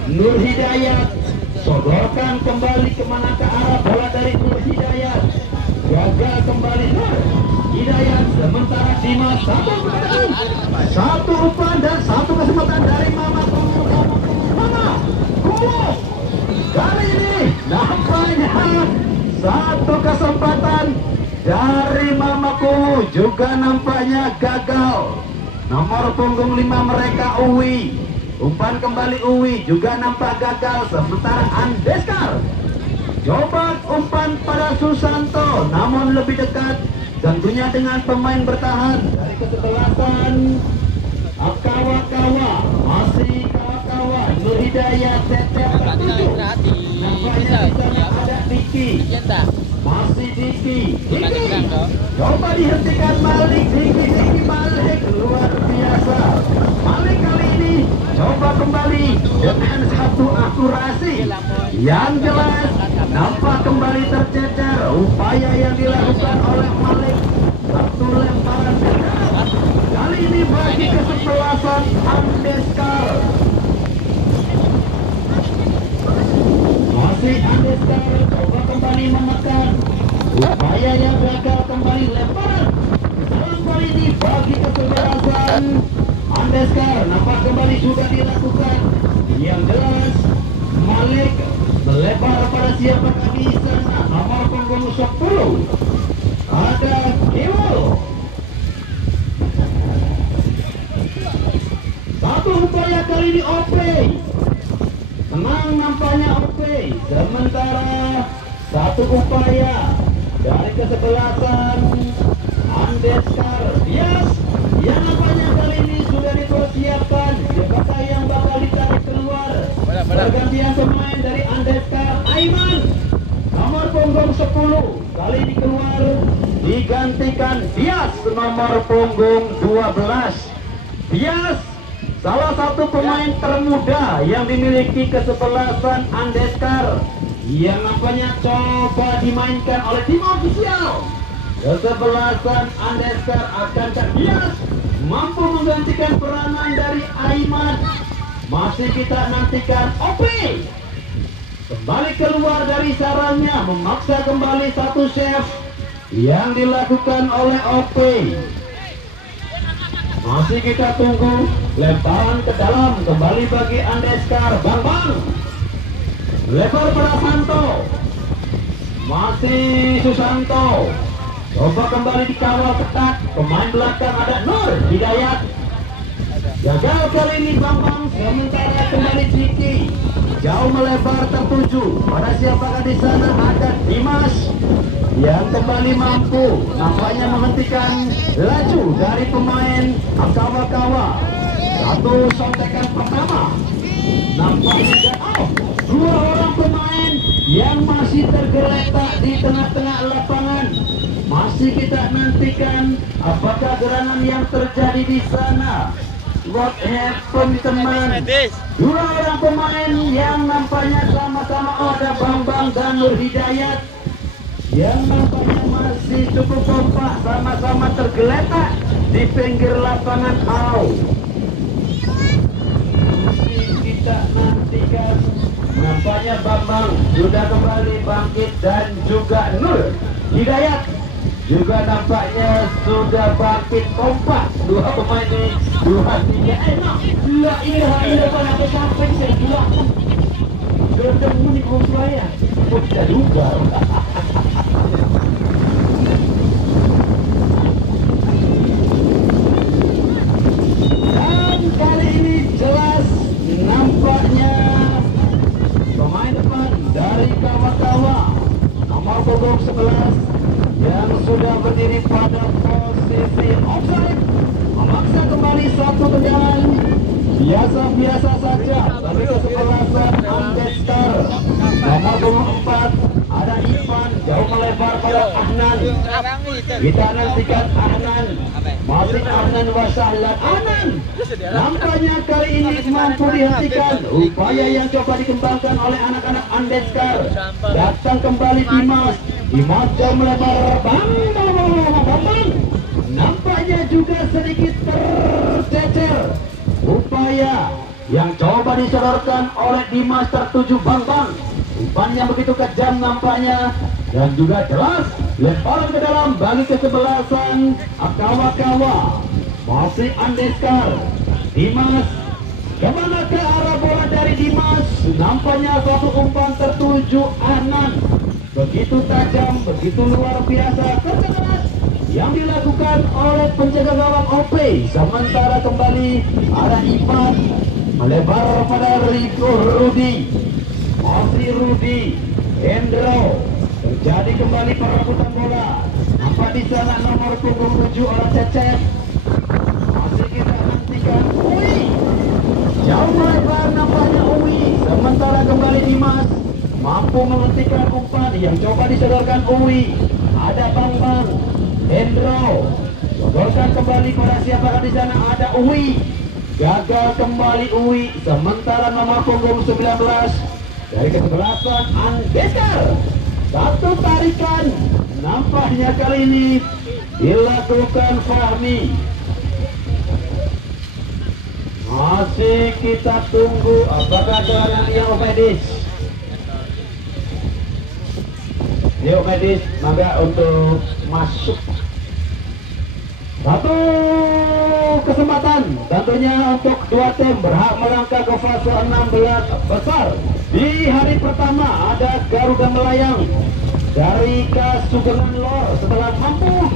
Nur Hidayat. Sodorkan kembali kemana ke arah bola dari Nur Hidayat, gagal kembali Nur Hidayat, sementara Dimas satu umpan dan satu kesempatan dari Mama Kumu. Kali ini nampaknya satu kesempatan dari Mama Kumu juga nampaknya gagal. Nomor punggung 5 mereka Uwi. Umpan kembali Uwi juga nampak gagal. Sementara Andeskar coba umpan pada Susanto, namun lebih dekat tentunya dengan pemain bertahan dari kesebelasan Kawa-Kawa. Masih Kawa-Kawa Nur Hidayat Cecep tertuju. Nampaknya di sana ada Diki. Masih Diki. Coba dihentikan Malik. Diki Malik luar biasa. Malik kali ini coba kembali dengan satu akurasi yang jelas. Nampak kembali tercecer upaya yang dilakukan oleh Malik. Satu lemparan kali ini bagi kesebelasan Andeskar. Masih Andeskar coba kembali menekan. Upaya yang gagal kembali lemparan. Dalam kali ini bagi kesebelasan Andeskar nampak kembali sudah dilakukan. Yang jelas Malik melebar pada siapakah di sana. Nomor punggung 10 ada Kiwal. Satu upaya kali ini OP. Tenang nampaknya OP. Sementara satu upaya dari kesebelasan Andeskar. Yes, yang nampaknya kali ini sudah dipersiapkan. Siapakah yang bakal ditarik keluar? Pergantian pemain dari Andeskar. Aiman nomor punggung 10 kali ini keluar, digantikan Dias nomor punggung 12. Dias salah satu pemain termuda yang dimiliki kesebelasan Andeskar yang nampaknya coba dimainkan oleh tim ofisial. Kesebelasan Andeskar akankah Dias mampu menggantikan peranan dari Aiman? Masih kita nantikan OP kembali keluar dari sarangnya, memaksa kembali satu chef yang dilakukan oleh OP. Masih kita tunggu lemparan ke dalam kembali bagi Andeskar. Bang lebar pada Santo. Masih Susanto coba kembali dikawal ketat. Pemain belakang ada Nur Hidayat. Gagal kali ini Bambang. Sementara kembali Ciki jauh melebar tertuju pada siapakah di sana. Ada Dimas yang kembali mampu nampaknya menghentikan laju dari pemain Kawa-Kawa. Satu sontekan pertama nampaknya dua orang pemain yang masih tergeletak di tengah-tengah lapangan. Masih kita nantikan apakah gerangan yang terjadi di sana. What happened teman? Dua orang pemain yang nampaknya sama-sama ada Bambang dan Nur Hidayat yang nampaknya masih cukup kompak, sama-sama tergeletak di pinggir lapangan out. Masih kita nantikan nampaknya Bambang sudah kembali bangkit dan juga Nur Hidayat juga nampaknya sudah bangkit kompak. Dua pemain ini, dua tiga enak. Gila ini pada sampai saya gila. Ketemu di saya. Kok tidak juga. Dan kali ini jelas nampaknya pemain depan dari Kawa-Kawa nomor punggung 11 yang sudah berdiri pada posisi offside memaksa kembali satu tendangan biasa-biasa saja bagi kesebelasan Andeskar. Nomor punggung 4 ada Ivan jauh melebar pada Ahnan. Kita nantikan Ahnan. Masih Ahnan wasahlan. Ahnan nampaknya kali ini mampu dihentikan upaya yang coba dikembangkan oleh anak-anak Andeskar. Datang kembali Dimas jauh melebar. Bambang nampaknya juga sedikit tercecer. Upaya yang coba disodorkan oleh Dimas tertuju Bambang. umpannya begitu kejam nampaknya, dan juga jelas lemparan ke dalam bagi kesebelasan Kawa-Kawa. Masih Andeskar, Dimas, kemana ke arah bola dari Dimas? Nampaknya suatu umpan tertuju Anan, begitu tajam, begitu luar biasa, kerja keras yang dilakukan oleh penjaga gawang OP. Sementara kembali ada Ivan melebar pada Rico Rudi, masih Rudi, Hendro, terjadi kembali perebutan bola. Apa di sana nomor punggung 7 oleh Cecep, masih kita nantikan. Jauh melebar nampaknya Uwi. Sementara kembali Dimas mampu menghentikan umpan yang coba disodorkan Uwi. Ada Bang Hendro, sodorkan kembali pada siapakah di sana? Ada Uwi. Gagal kembali Uwi. Sementara nomor punggung 19 dari kesebelasan Andeskar, satu tarikan nampaknya kali ini dilakukan Fahmi. Masih kita tunggu apakah serangan yang medis. Yuk medis, mangga untuk masuk. Satu kesempatan tentunya untuk dua tim berhak melangkah ke fase 16 besar. Di hari pertama ada Garuda Melayang dari Kasugengan Lor setelah mampu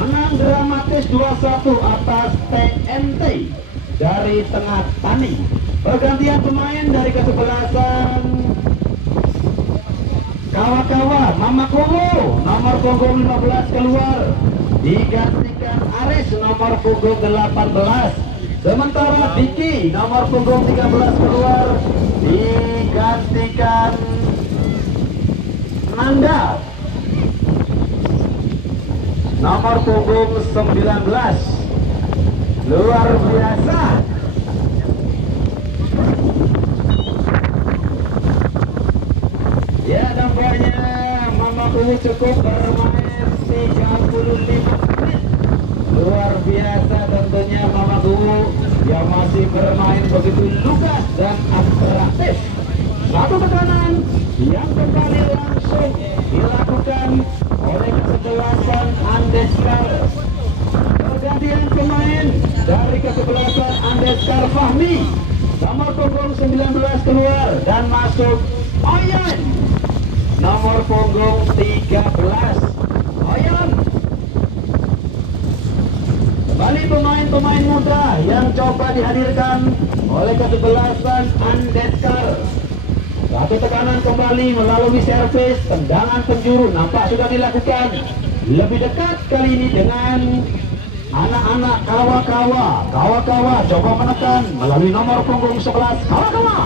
menang dramatis 2-1 atas TNT dari Tengah Tani. Pergantian pemain dari kesebelasan Kawa-Kawa, Mama Kongo nomor punggung 15 keluar, digantikan Aris nomor punggung 18. Sementara Diki nomor punggung 13 keluar, digantikan Nanda nomor punggung 19. Luar biasa. Ya, nampaknya Mama Kuwi cukup bermain 35 menit. Luar biasa tentunya Mama Kuwi yang masih bermain begitu lugas dan atraktif. Satu tekanan yang kembali langsung dilakukan oleh kesebelasan Andeskar. Pergantian pemain dari kesebelasan Andeskar Fahmi nomor punggung 19 keluar dan masuk Oyan nomor punggung 13. Oyan kembali pemain-pemain muda yang coba dihadirkan oleh kesebelasan Andeskar. Satu tekanan kembali melalui servis, tendangan penjuru nampak sudah dilakukan. Lebih dekat kali ini dengan anak-anak Kawa-Kawa. Kawa-Kawa coba menekan melalui nomor punggung 11. Kawa-Kawa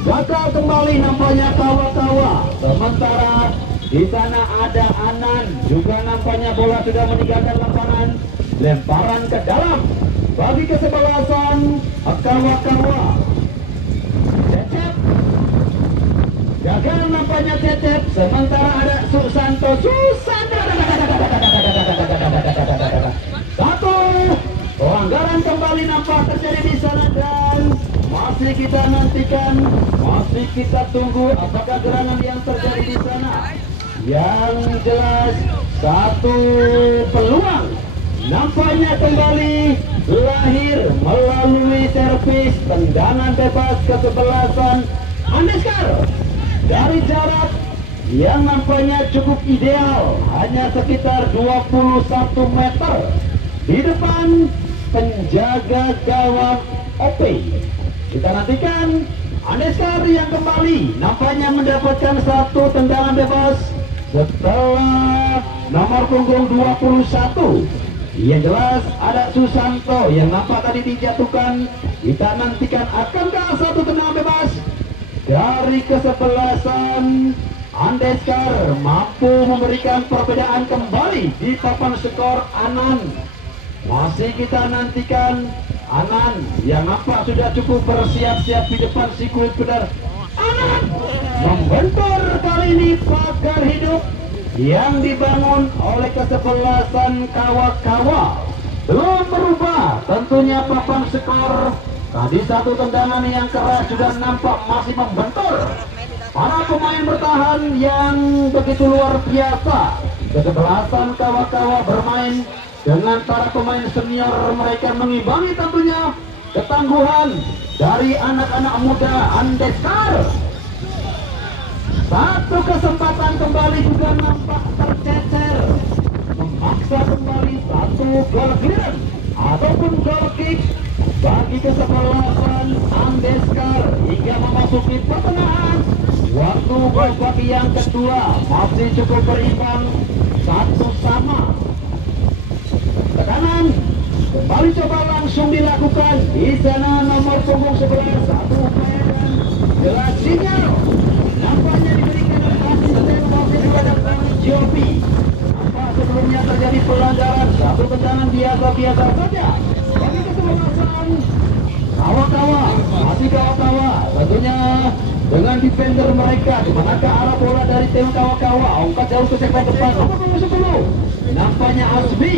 gagal kembali nampaknya Kawa-Kawa. Sementara di sana ada Anan, juga nampaknya bola sudah meninggalkan lapangan. Lemparan ke dalam bagi kesebelasan Kawa-Kawa. Cecep gagal nampaknya Cecep. Sementara ada Susanto. Satu pelanggaran kembali nampak terjadi di sana dan masih kita nantikan, masih kita tunggu apakah gerangan yang terjadi di sana. Yang jelas satu peluang nampaknya kembali lahir melalui servis tendangan bebas kesebelasan Andeskar dari jarak yang nampaknya cukup ideal, hanya sekitar 21 meter di depan penjaga gawang OP. Kita nantikan Andeskar yang kembali nampaknya mendapatkan satu tendangan bebas setelah nomor punggung 21. Yang jelas ada Susanto yang nampak tadi dijatuhkan. Kita nantikan akankah satu tendangan bebas dari kesebelasan Andeskar mampu memberikan perbedaan kembali di papan skor Anan. Masih kita nantikan Anan yang nampak sudah cukup bersiap-siap di depan sirkuit pedar. Anan membentur kali ini pagar hidup yang dibangun oleh kesebelasan Kawa-Kawa. Belum berubah tentunya papan skor. Tadi satu tendangan yang keras sudah nampak masih membentur para pemain pemain bertahan yang begitu luar biasa. Kesebelasan kawa-kawa bermain dengan para pemain senior mereka mengimbangi tentunya ketangguhan dari anak-anak muda Andeskar. Satu kesempatan kembali juga nampak tercecer, memaksa kembali satu gol clearance ataupun goal kick bagi kesebelasan Andeskar hingga memasuki pertengahan. Waktu babak yang kedua masih cukup berimbang, satu sama. Tekanan kembali coba langsung dilakukan di sana nomor punggung 11, satu upaya dan jelas sinyal nampaknya diberikan oleh asisten wasit kepada Jopi. Apa sebelumnya terjadi pelanggaran, satu tendangan biasa-biasa saja bagi kesebelasan kawa-kawa. Masih kawa-kawa tentunya dengan defender mereka. Dimanakah arah bola dari tim kawa-kawa? Angkat jauh ke sektor depan nomor 10. Nampaknya Asbi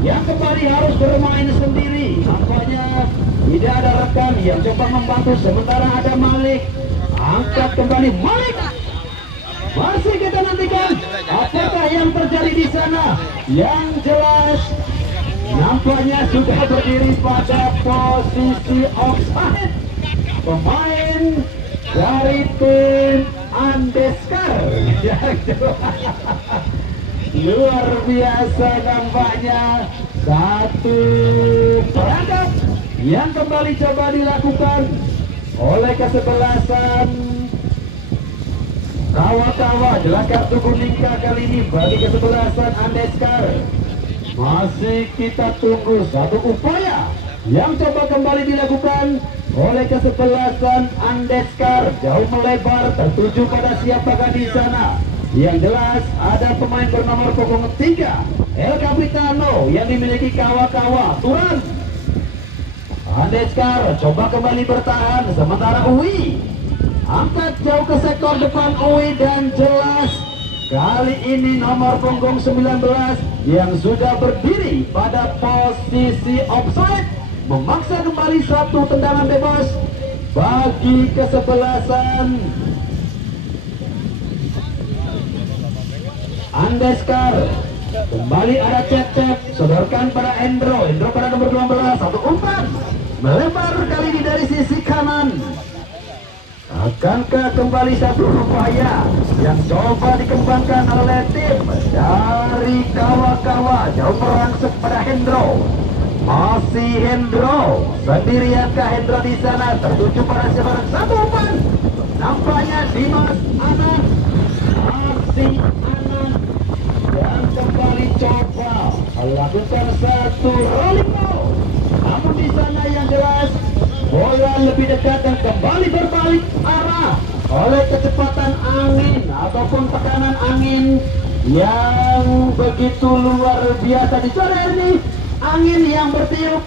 yang kembali harus bermain sendiri. Nampaknya tidak ada rekan yang coba membantu, sementara ada Malik. Angkat kembali Malik. Masih kita nantikan apakah yang terjadi di sana. Yang jelas nampaknya sudah berdiri pada posisi offside pemain dari tim Andeskar. Luar biasa nampaknya, satu perangkap yang kembali coba dilakukan oleh kesebelasan kawa-kawa. Jelas kartu kuning kali ini bagi kesebelasan Andeskar. Masih kita tunggu satu upaya yang coba kembali dilakukan oleh kesebelasan Andeskar. Jauh melebar tertuju pada siapakah di sana. Yang jelas ada pemain bernomor punggung 3 El Capitano yang dimiliki kawa-kawa Turan. Andeskar coba kembali bertahan, sementara Uwi angkat jauh ke sektor depan Uwi, dan jelas kali ini nomor punggung 19 yang sudah berdiri pada posisi offside memaksa kembali satu tendangan bebas bagi kesebelasan Andeskar. Kembali ada cecep, sodorkan pada Endro pada nomor 12, satu umpan melebar kali ini dari sisi kanan. Akankah kembali satu upaya yang coba dikembangkan oleh tim dari kawa-kawa, jauh merangsek pada Hendro. Masih Hendro, sendiriankah Hendro di sana, tertuju pada sebarang satu umpan. Nampaknya Dimas Anan, masih Anan, dan kembali coba melakukan satu rolling ball. Namun di sana yang jelas bola lebih dekat dan kembali berbalik arah oleh kecepatan angin ataupun tekanan angin yang begitu luar biasa di sore ini. Angin yang bertiup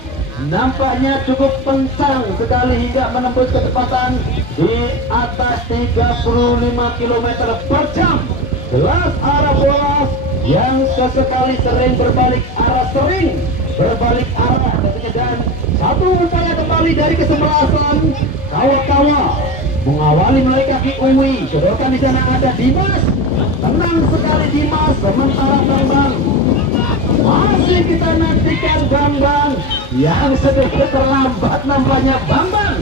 nampaknya cukup kencang sekali hingga menembus kecepatan di atas 35 km per jam. Jelas arah bola yang sesekali sering berbalik arah, dan satu upaya kembali dari kesebelasan kawa-kawa mengawali melalui kaki Uwi. Sodorkan di sana ada Dimas, tenang sekali Dimas, sementara Bambang masih kita nantikan. Bambang yang sedikit terlambat nampaknya. Bambang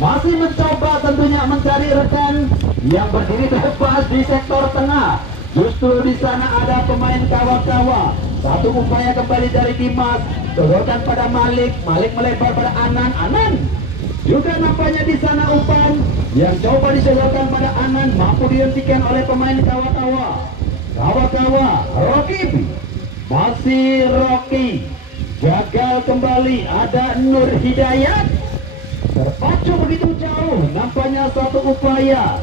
masih mencoba tentunya mencari rekan yang berdiri bebas di sektor tengah. Justru di sana ada pemain kawa-kawa. Satu upaya kembali dari Dimas, sodorkan pada Malik. Malik melebar pada Anan. Anan juga nampaknya di sana umpan yang coba disodorkan pada Anan, mampu dihentikan oleh pemain kawa-kawa. Kawa-kawa Rocky, masih Rocky, gagal kembali. Ada Nur Hidayat, terpacu begitu jauh. Nampaknya satu upaya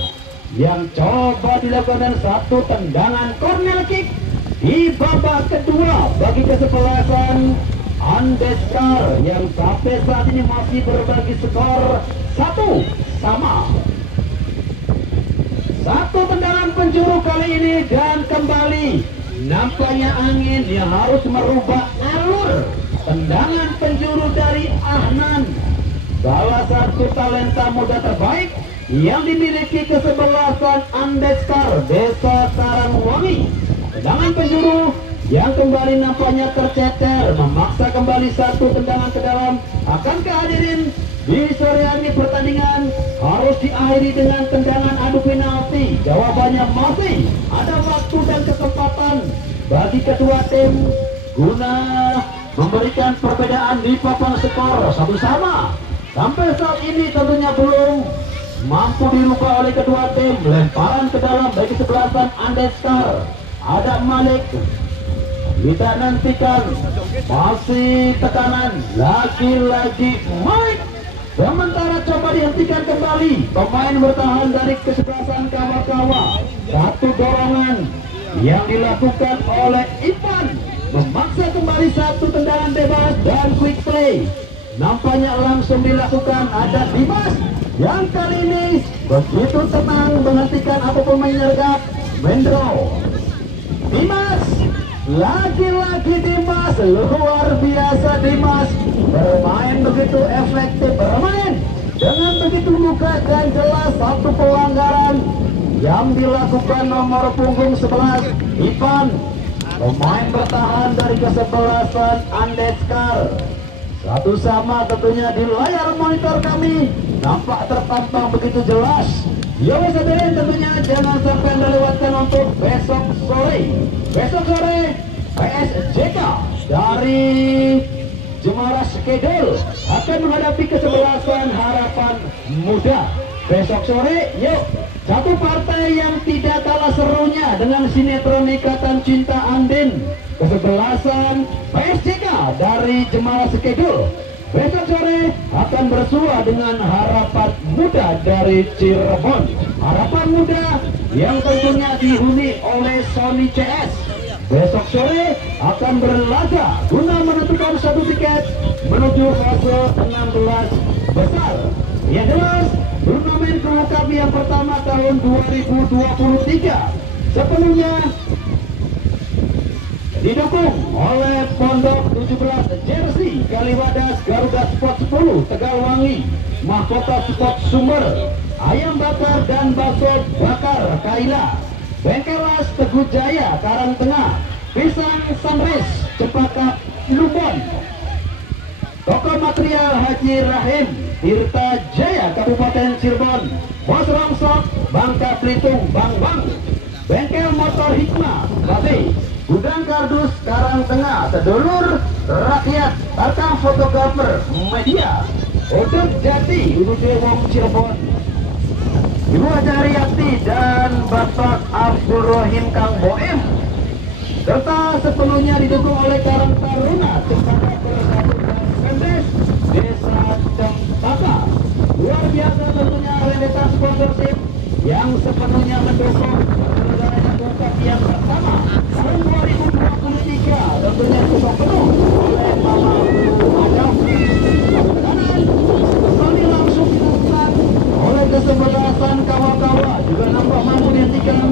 yang coba dilakukan dan satu tendangan corner kick di babak kedua bagi kesebelasan Andeskar yang sampai saat ini masih berbagi skor satu sama. Satu tendangan penjuru kali ini, dan kembali nampaknya angin yang harus merubah alur tendangan penjuru dari Ahnan, salah satu talenta muda terbaik yang dimiliki kesebelasan Andeskar Desa Karangwangi. Tendangan penjuru yang kembali nampaknya tercecer, memaksa kembali satu tendangan ke dalam. Akankah hadirin di sore hari pertandingan harus diakhiri dengan tendangan adu penalti? Jawabannya masih ada waktu dan kesempatan bagi kedua tim guna memberikan perbedaan di papan skor satu sama. Sampai saat ini tentunya belum mampu dirubah oleh kedua tim. Lemparan ke dalam bagi kesebelasan Andeskar, ada Malik. Kita nantikan masih tekanan lagi-lagi Malik. Sementara coba dihentikan kembali, pemain bertahan dari kesebelasan kawa-kawa. Satu dorongan yang dilakukan oleh Ivan memaksa kembali satu tendangan bebas dan quick play. Nampaknya langsung dilakukan, ada Dimas yang kali ini begitu tenang menghentikan apapun menyergap Mendro. Dimas, lagi-lagi Dimas, luar biasa Dimas, bermain begitu efektif, bermain dengan begitu muka dan jelas. Satu pelanggaran yang dilakukan nomor punggung 11 Ivan, pemain bertahan dari kesebelasan Andeskar. Satu sama tentunya di layar monitor kami nampak terpampang begitu jelas. Ya hadirin, tentunya jangan sampai melewatkan untuk besok sore. Besok sore PSJK dari Jemara Skedul akan menghadapi kesebelasan Harapan Muda. Besok sore, yuk, satu partai yang tidak kalah serunya dengan sinetron Ikatan Cinta Andin. Kesebelasan PSJK dari Jemara Skedul besok sore akan bersua dengan Harapan Muda dari Cirebon. Harapan Muda yang tentunya dihuni oleh Sony CS besok sore akan berlaga guna menentukan satu tiket menuju fase 16 besar. Yang jelas, turnamen Kru Kabi yang pertama tahun 2023 sepenuhnya didukung oleh Pondok 17 Jersey Kaliwadas, Garuda Sport 10 Tegalwangi, Mahkota Sport Sumber, Ayam Bakar dan Bakso Bakar Kaila, Bengkelas Teguh Jaya Karangtengah, Pisang Sunrise Cempaka Lumbon, Toko Material Haji Rahim Tirta Jaya Kabupaten Cirebon, Bos Ramsok Bangka Belitung Bang Bang, Bengkel Motor Hikmah Babe, Gudang Kardus Karangtengah, Sedulur Rakyat Tatang Fotografer Media, Odot Jati Udude Wong Cirebon, Ibu Ajariyati dan Bapak Abdul Rohim Kang Boem, serta sepenuhnya didukung oleh Karang Taruna Cempaka Bersatu dan Pendes Desa Cempaka. Luar biasa tentunya rentetan sponsorship yang sepenuhnya mendukung penyelenggaraan Cup yang pertama tahun 2023, tentunya didukung penuh oleh Mama Adam. Kanan kembali langsung dilakukan oleh kesebelasan kawa-kawa, juga nampak mampu dihentikan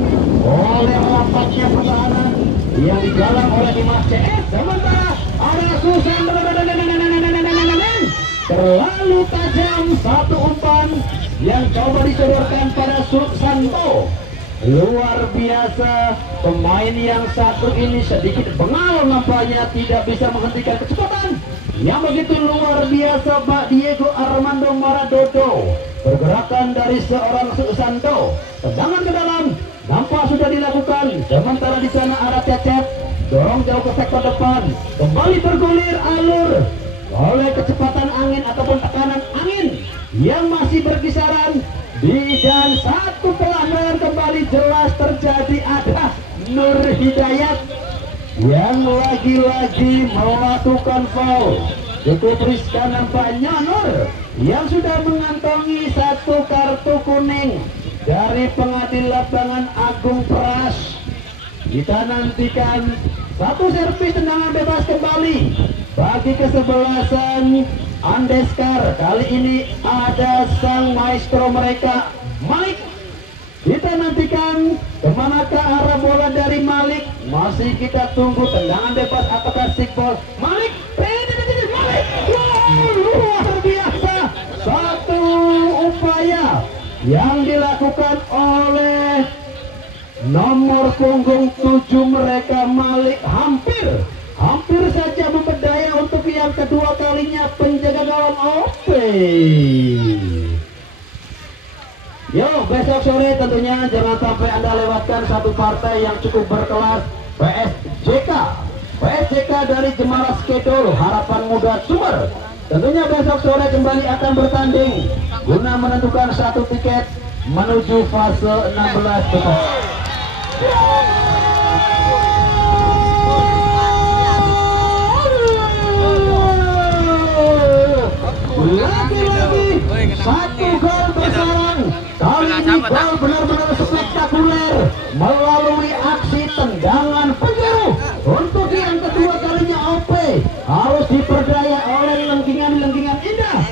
oleh rapatnya pertahanan yang digalang oleh Dimas CS. Sementara ada Susan terlalu tajam, satu umpan yang coba disodorkan pada Susanto. Luar biasa, pemain yang satu ini sedikit bengal nampaknya, tidak bisa menghentikan kecepatan yang begitu luar biasa Pak Diego Armando Maradona. Pergerakan dari seorang Susanto, tendangan ke dalam nampak sudah dilakukan, sementara di sana ada Cecep, dorong jauh ke sektor depan, kembali bergulir alur oleh kecepatan angin ataupun tekanan angin yang masih berkisaran di, dan satu pelanggaran kembali jelas terjadi, ada Nur Hidayat yang lagi-lagi melakukan foul. Cukup riskan nampaknya Nur yang sudah mengantongi satu kartu kuning dari pengadil lapangan Agung Pras. Kita nantikan satu servis tendangan bebas kembali bagi kesebelasan Andeskar. Kali ini ada sang maestro mereka, Malik. Kita nantikan kemanakah arah bola dari Malik. Masih kita tunggu tendangan bebas apakah stickball Malik. Malik, luar biasa, satu upaya yang dilakukan oleh nomor punggung 7 mereka Malik. Hampir saja memberdaya untuk yang kedua kalinya penjaga gawang OP. Yo, besok sore tentunya jangan sampai Anda lewatkan satu partai yang cukup berkelas, PSJK dari Jemara Skedol Harapan Muda Sumber. Tentunya besok sore kembali akan bertanding guna menentukan satu tiket menuju fase 16 besar. Lagi-lagi satu gol bersarang. Kali ini gol benar-benar spektakuler melalui aksi tendangan penjuru. Untuk yang kedua kalinya OP harus diperdaya oleh lengkingan indah.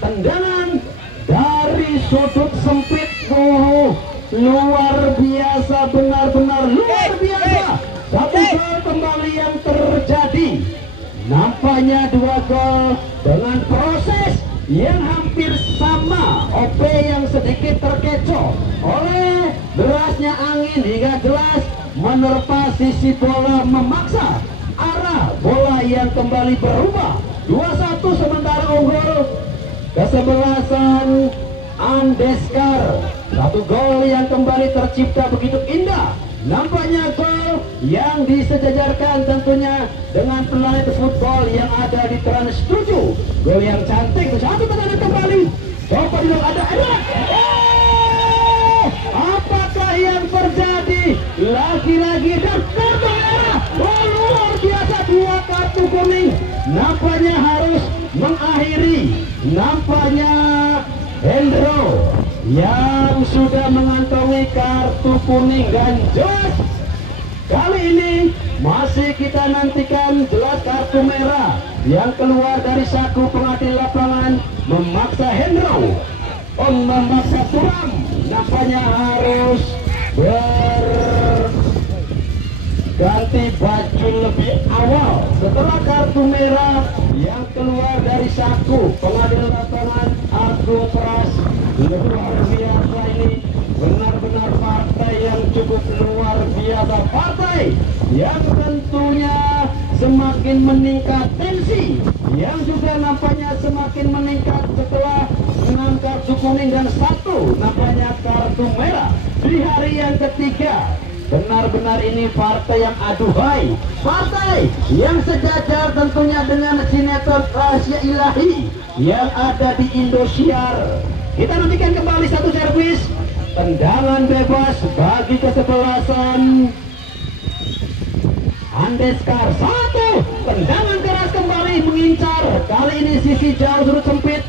Tendangan dari sudut sempit, luar biasa, benar-benar luar biasa. Satu gol kembali yang terjadi. Nampaknya dua gol dengan proses yang hampir sama. OP yang sedikit terkecoh oleh derasnya angin hingga jelas menerpa sisi bola, memaksa arah bola yang kembali berubah 2-1, sementara unggul kesebelasan Andeskar. Satu gol yang kembali tercipta begitu indah. Nampaknya gol yang disejajarkan tentunya dengan Planet Football yang ada di Trans 7. Gol yang cantik, satu tendangan kembali. Coba dulu ada apakah yang terjadi? Lagi-lagi dan kartu merah. Oh, luar biasa, 2 kartu kuning. Nampaknya harus mengakhiri. Nampaknya Hendro yang sudah mengantongi kartu kuning dan jelas kali ini masih kita nantikan jelas kartu merah yang keluar dari saku pengadil lapangan, memaksa Hendro, memaksa Turam. Nampaknya harus berganti baju lebih awal setelah kartu merah yang keluar dari saku pengadil lapangan Agung Pras. Luar biasa ini, benar-benar partai yang cukup luar biasa, partai yang tentunya semakin meningkat tensi, yang juga nampaknya semakin meningkat setelah 6 kartu kuning dan 1 nampaknya kartu merah di hari yang ketiga. Benar-benar ini partai yang aduhai, partai yang sejajar tentunya dengan sinetron Rahasia Ilahi yang ada di Indosiar. Kita nantikan kembali satu servis tendangan bebas bagi kesebelasan Andeskar. Satu tendangan keras kembali mengincar, kali ini sisi jauh sudut sempit.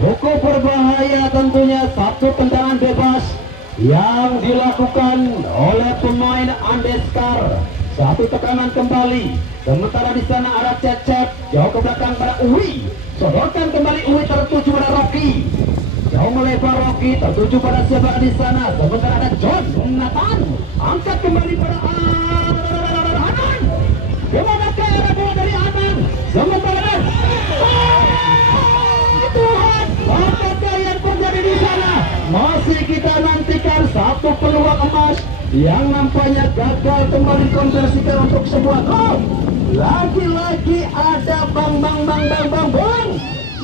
Cukup berbahaya tentunya satu tendangan bebas yang dilakukan oleh pemain Andeskar. Satu tekanan kembali, sementara di sana ada Cecep jauh ke belakang pada Uwi. Sodorkan kembali Uwi, tertuju pada Rocky. Jauh melebar Rocky, tertuju pada siapa di sana. Sementara ada John Nathan, angkat kembali pada Anan. Kemana ke arah bola dari Anan? Sementara Tuhan, apakah yang terjadi di sana? Masih kita nantikan satu peluang emas yang nampaknya gagal kembali konversikan untuk sebuah gol. Lagi-lagi ada bang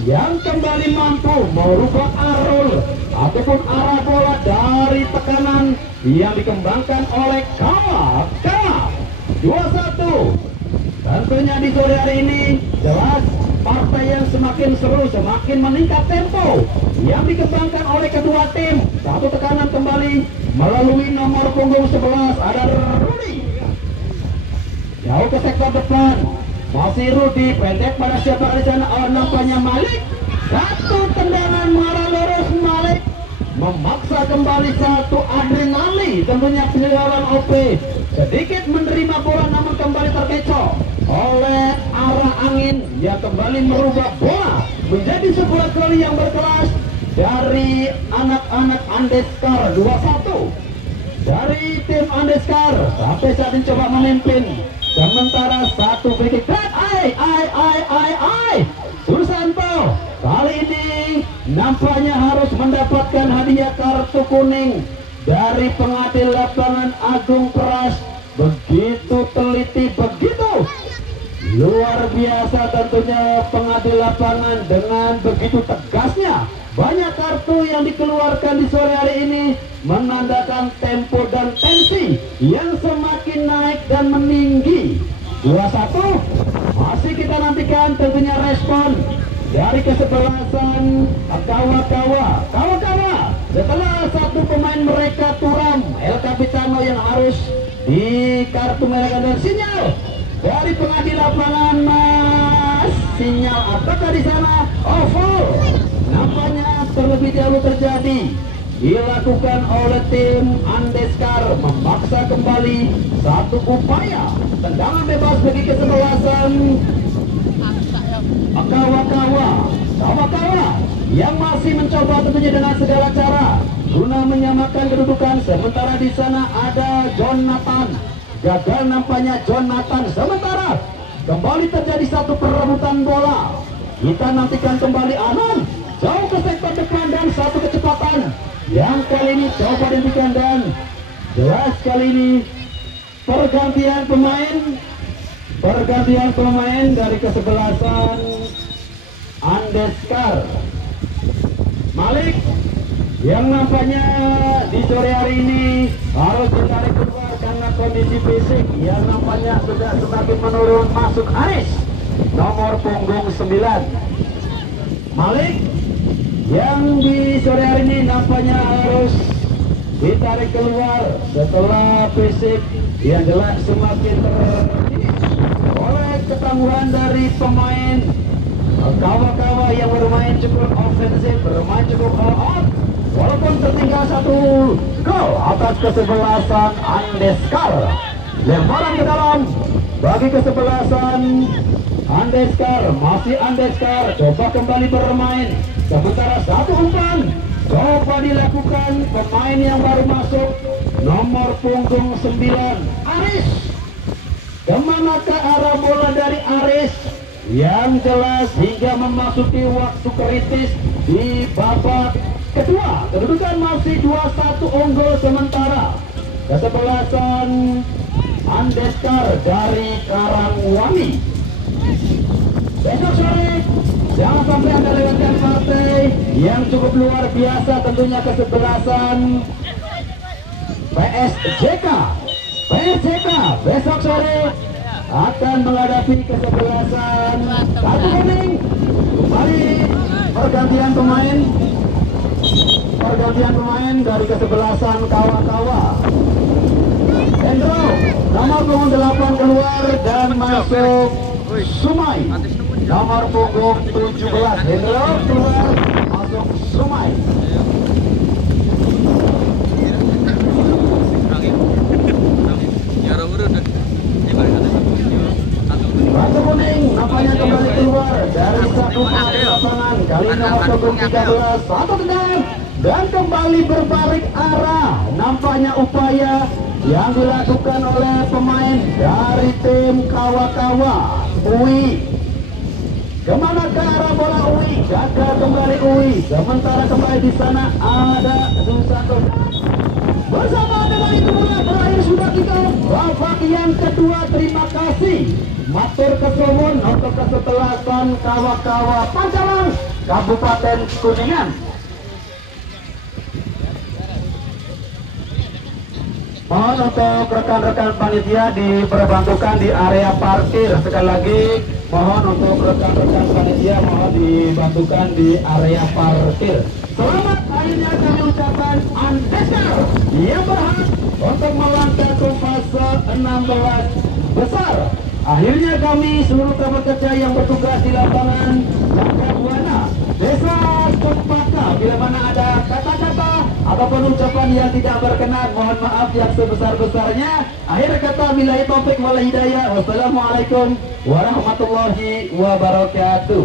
yang kembali mampu merubah ataupun arah bola dari tekanan yang dikembangkan oleh Kawa 2-1. Tentunya di sore hari ini jelas partai yang semakin seru, semakin meningkat tempo yang dikembangkan oleh kedua tim. Satu tekanan kembali melalui nomor punggung 11 ada Rudi. Jauh ke sektor depan, masih Rudi, pendek pada siapa di sana? Nampaknya Malik. Satu tendangan marah lurus Malik, memaksa kembali satu adrenalin. Tentunya penyegaran OP sedikit menerima bola namun kembali terkecoh oleh arah angin yang kembali merubah bola menjadi sebuah kali yang berkelas dari anak-anak Andeskar 2-1. dari tim Andeskar sampai saat ini coba memimpin, sementara satu free kick dan Susanto kali ini nampaknya harus mendapatkan hadiah kartu kuning dari pengadil lapangan Agung Pras. Begitu teliti, begitu luar biasa tentunya pengadil lapangan dengan begitu tegasnya. Banyak kartu yang dikeluarkan di sore hari ini menandakan tempo dan tensi yang semakin naik dan meninggi. 2-1 masih kita nantikan tentunya respon dari kesebelasan kawa-kawa. Setelah satu pemain mereka Turam El Capitano yang harus di kartu merah dan sinyal dari pengadil lapangan, Mas. Sinyal apakah di sana? Full. Nampaknya terlebih dahulu terjadi dilakukan oleh tim Andeskar, memaksa kembali satu upaya tendangan bebas bagi kesebelasan kawa-kawa yang masih mencoba tentunya dengan segala cara guna menyamakan kedudukan. Sementara di sana ada Jonathan, gagal nampaknya Jonathan. Sementara kembali terjadi satu perebutan bola. Kita nantikan kembali Anon jauh ke sektor depan dan satu kecepatan yang kali ini coba dihentikan, dan jelas kali ini pergantian pemain dari kesebelasan Andeskar. Malik yang nampaknya di sore hari ini harus ditarik keluar karena kondisi fisik yang nampaknya sudah semakin menurun. Masuk Aris nomor punggung 9. Malik yang di sore hari ini nampaknya harus ditarik keluar setelah fisik yang jelas semakin terdidik oleh ketangguhan dari pemain kawa-kawa yang bermain cukup ofensif, bermain cukup all out. Walaupun tertinggal satu gol atas kesebelasan Andeskar. Lemparan ke dalam bagi kesebelasan Andeskar. Masih Andeskar coba kembali bermain. Sementara satu umpan coba dilakukan pemain yang baru masuk nomor punggung 9 Aris. Kemanakah arah bola dari Aris? Yang jelas hingga memasuki waktu kritis di babak kedua, kedudukan masih 2-1 unggul sementara kesebelasan Andeskar dari Karangwangi. Besok sore jangan sampai Anda lewatkan partai yang cukup luar biasa, tentunya kesebelasan PSJK besok sore akan menghadapi kesebelasan kartu kuning. Kembali pergantian pemain dari kesebelasan kawa-kawa. Hendro nomor punggung 8 keluar dan masuk Sumai nomor punggung 17. Hendro keluar, masuk Sumai. Kartu kuning nampaknya kembali keluar dari satu pemain lapangan. Kali nomor punggung 13, satu tendang dan kembali berbalik arah. Nampaknya upaya yang dilakukan oleh pemain dari tim kawa-kawa. Uwi, kemana ke arah bola Uwi? Gagal kembali Uwi. Sementara kembali di sana ada Susanto. Bersama dengan itu bola berakhir sudah kita babak yang kedua. Terima kasih matur kesuwun untuk kesebelasan kawa-kawa Pancalang Kabupaten Kuningan. Mohon untuk rekan-rekan panitia diperbantukan di area parkir. Sekali lagi mohon untuk rekan-rekan panitia mohon dibantukan di area parkir. Selamat akhirnya kami ucapkan Andeskar yang berhak untuk melangkah ke fase 16 besar. Akhirnya kami seluruh kabar kerja yang bertugas di lapangan Langkah Buana Desa Cempaka, bila mana ada kata-kata ataupun ucapan yang tidak berkenan, mohon maaf yang sebesar-besarnya. Akhir kata, billahi taufik wal hidayah. Wassalamualaikum warahmatullahi wabarakatuh.